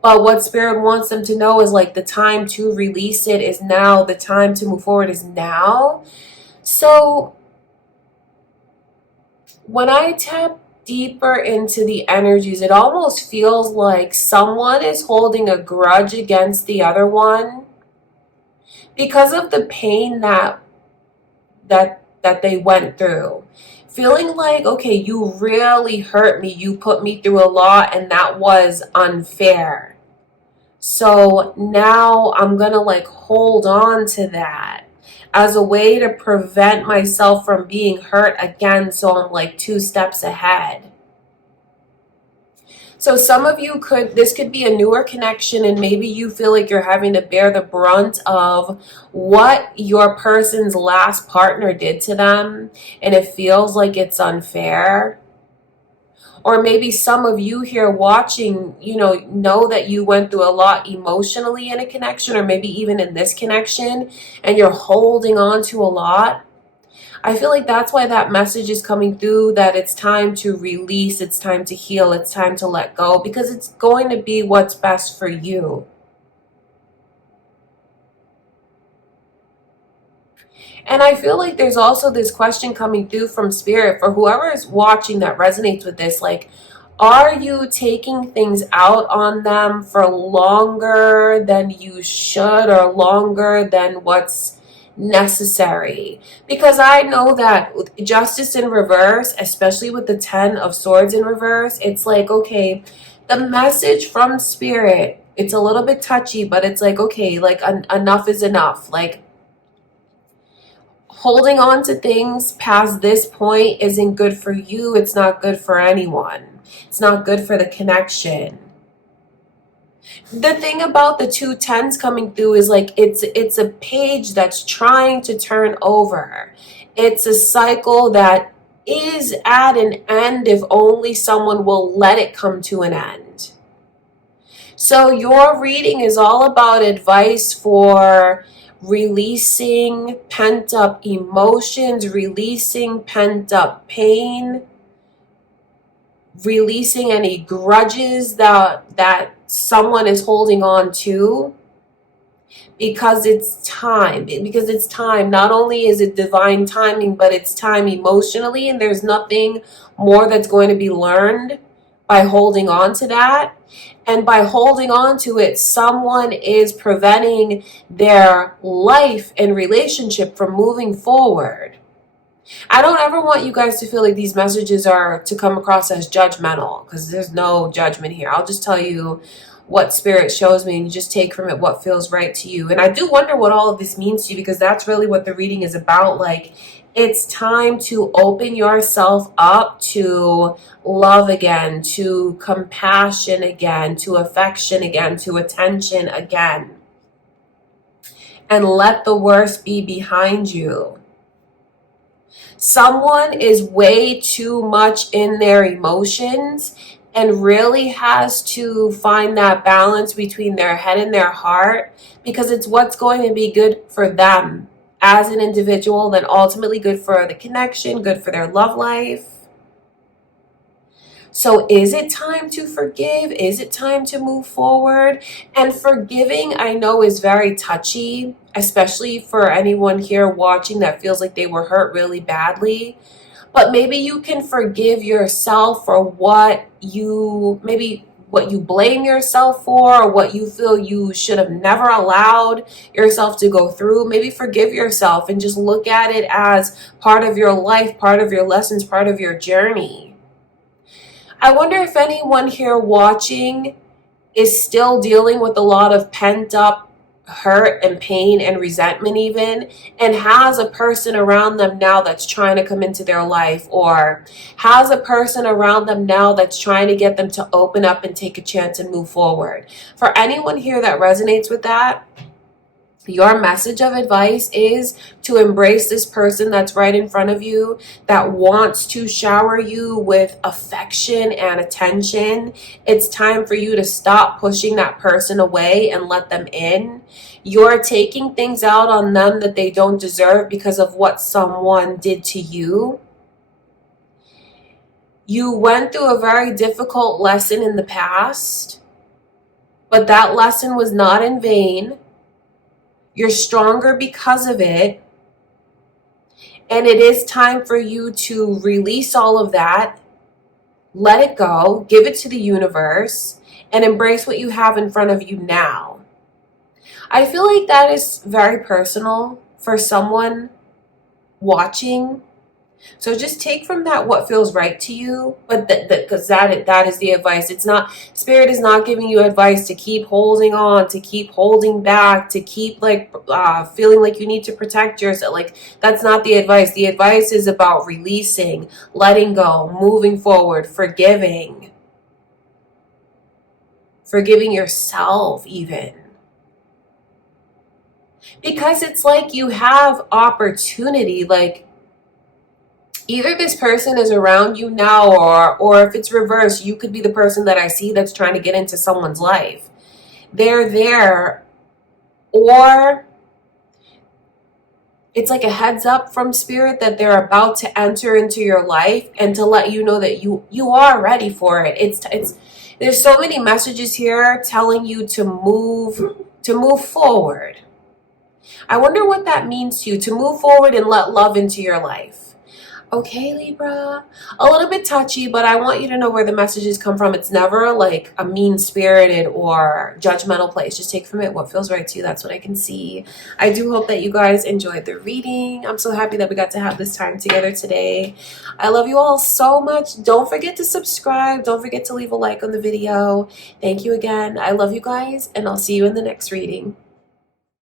But what Spirit wants them to know is like the time to release it is now. The time to move forward is now. So when I tap deeper into the energies, it almost feels like someone is holding a grudge against the other one because of the pain that they went through. Feeling like, okay, you really hurt me. You put me through a lot and that was unfair. So now I'm going to like hold on to that as a way to prevent myself from being hurt again. So I'm like 2 steps ahead. So some of you this could be a newer connection, and maybe you feel like you're having to bear the brunt of what your person's last partner did to them, and it feels like it's unfair. Or maybe some of you here watching, know that you went through a lot emotionally in a connection, or maybe even in this connection, and you're holding on to a lot. I feel like that's why that message is coming through, that it's time to release, it's time to heal, it's time to let go, because it's going to be what's best for you. And I feel like there's also this question coming through from spirit for whoever is watching that resonates with this. Like, are you taking things out on them for longer than you should or longer than what's necessary? Because I know that with justice in reverse, especially with the 10 of swords in reverse, it's like, okay, the message from spirit, it's a little bit touchy, but it's like, okay, like enough is enough. Like, holding on to things past this point isn't good for you. It's not good for anyone. It's not good for the connection. The thing about the 2 10s coming through is like it's a page that's trying to turn over. It's a cycle that is at an end if only someone will let it come to an end. So your reading is all about advice for releasing pent up emotions, releasing pent up pain, releasing any grudges that someone is holding on to, because it's time. Because it's time. Not only is it divine timing, but it's time emotionally, and there's nothing more that's going to be learned by holding on to that. And by holding on to it, someone is preventing their life and relationship from moving forward. I don't ever want you guys to feel like these messages are to come across as judgmental, because there's no judgment here. I'll just tell you what spirit shows me, and you just take from it what feels right to you. And I do wonder what all of this means to you, because that's really what the reading is about. Like, it's time to open yourself up to love again, to compassion again, to affection again, to attention again. And let the worst be behind you. Someone is way too much in their emotions and really has to find that balance between their head and their heart, because it's what's going to be good for them as an individual, then ultimately good for the connection, good for their love life. So is it time to forgive? Is it time to move forward? And forgiving, I know, is very touchy, especially for anyone here watching that feels like they were hurt really badly. But maybe you can forgive yourself for what you blame yourself for, or what you feel you should have never allowed yourself to go through. Maybe forgive yourself and just look at it as part of your life, part of your lessons, part of your journey. I wonder if anyone here watching is still dealing with a lot of pent up hurt and pain and resentment even, and has a person around them now that's trying to come into their life, or has a person around them now that's trying to get them to open up and take a chance and move forward. For anyone here that resonates with that, your message of advice is to embrace this person that's right in front of you, that wants to shower you with affection and attention. It's time for you to stop pushing that person away and let them in. You're taking things out on them that they don't deserve because of what someone did to you. You went through a very difficult lesson in the past, but that lesson was not in vain. You're stronger because of it. And it is time for you to release all of that, let it go, give it to the universe, and embrace what you have in front of you now. I feel like that is very personal for someone watching. So just take from that what feels right to you, but because that is the advice. It's not, spirit is not giving you advice to keep holding on, to keep holding back, to keep feeling like you need to protect yourself. Like, that's not the advice. The advice is about releasing, letting go, moving forward, forgiving yourself even. Because it's like you have opportunity, like, either this person is around you now, or if it's reversed, you could be the person that I see that's trying to get into someone's life. They're there, or it's like a heads up from spirit that they're about to enter into your life, and to let you know that you are ready for it. It's there's so many messages here telling you to move forward. I wonder what that means to you, to move forward and let love into your life. Okay, Libra, a little bit touchy, but I want you to know where the messages come from. It's never like a mean-spirited or judgmental place. Just take from it what feels right to you. That's what I can see. I do hope that you guys enjoyed the reading. I'm so happy that we got to have this time together today. I love you all so much. Don't forget to subscribe. Don't forget to leave a like on the video. Thank you again. I love you guys, and I'll see you in the next reading.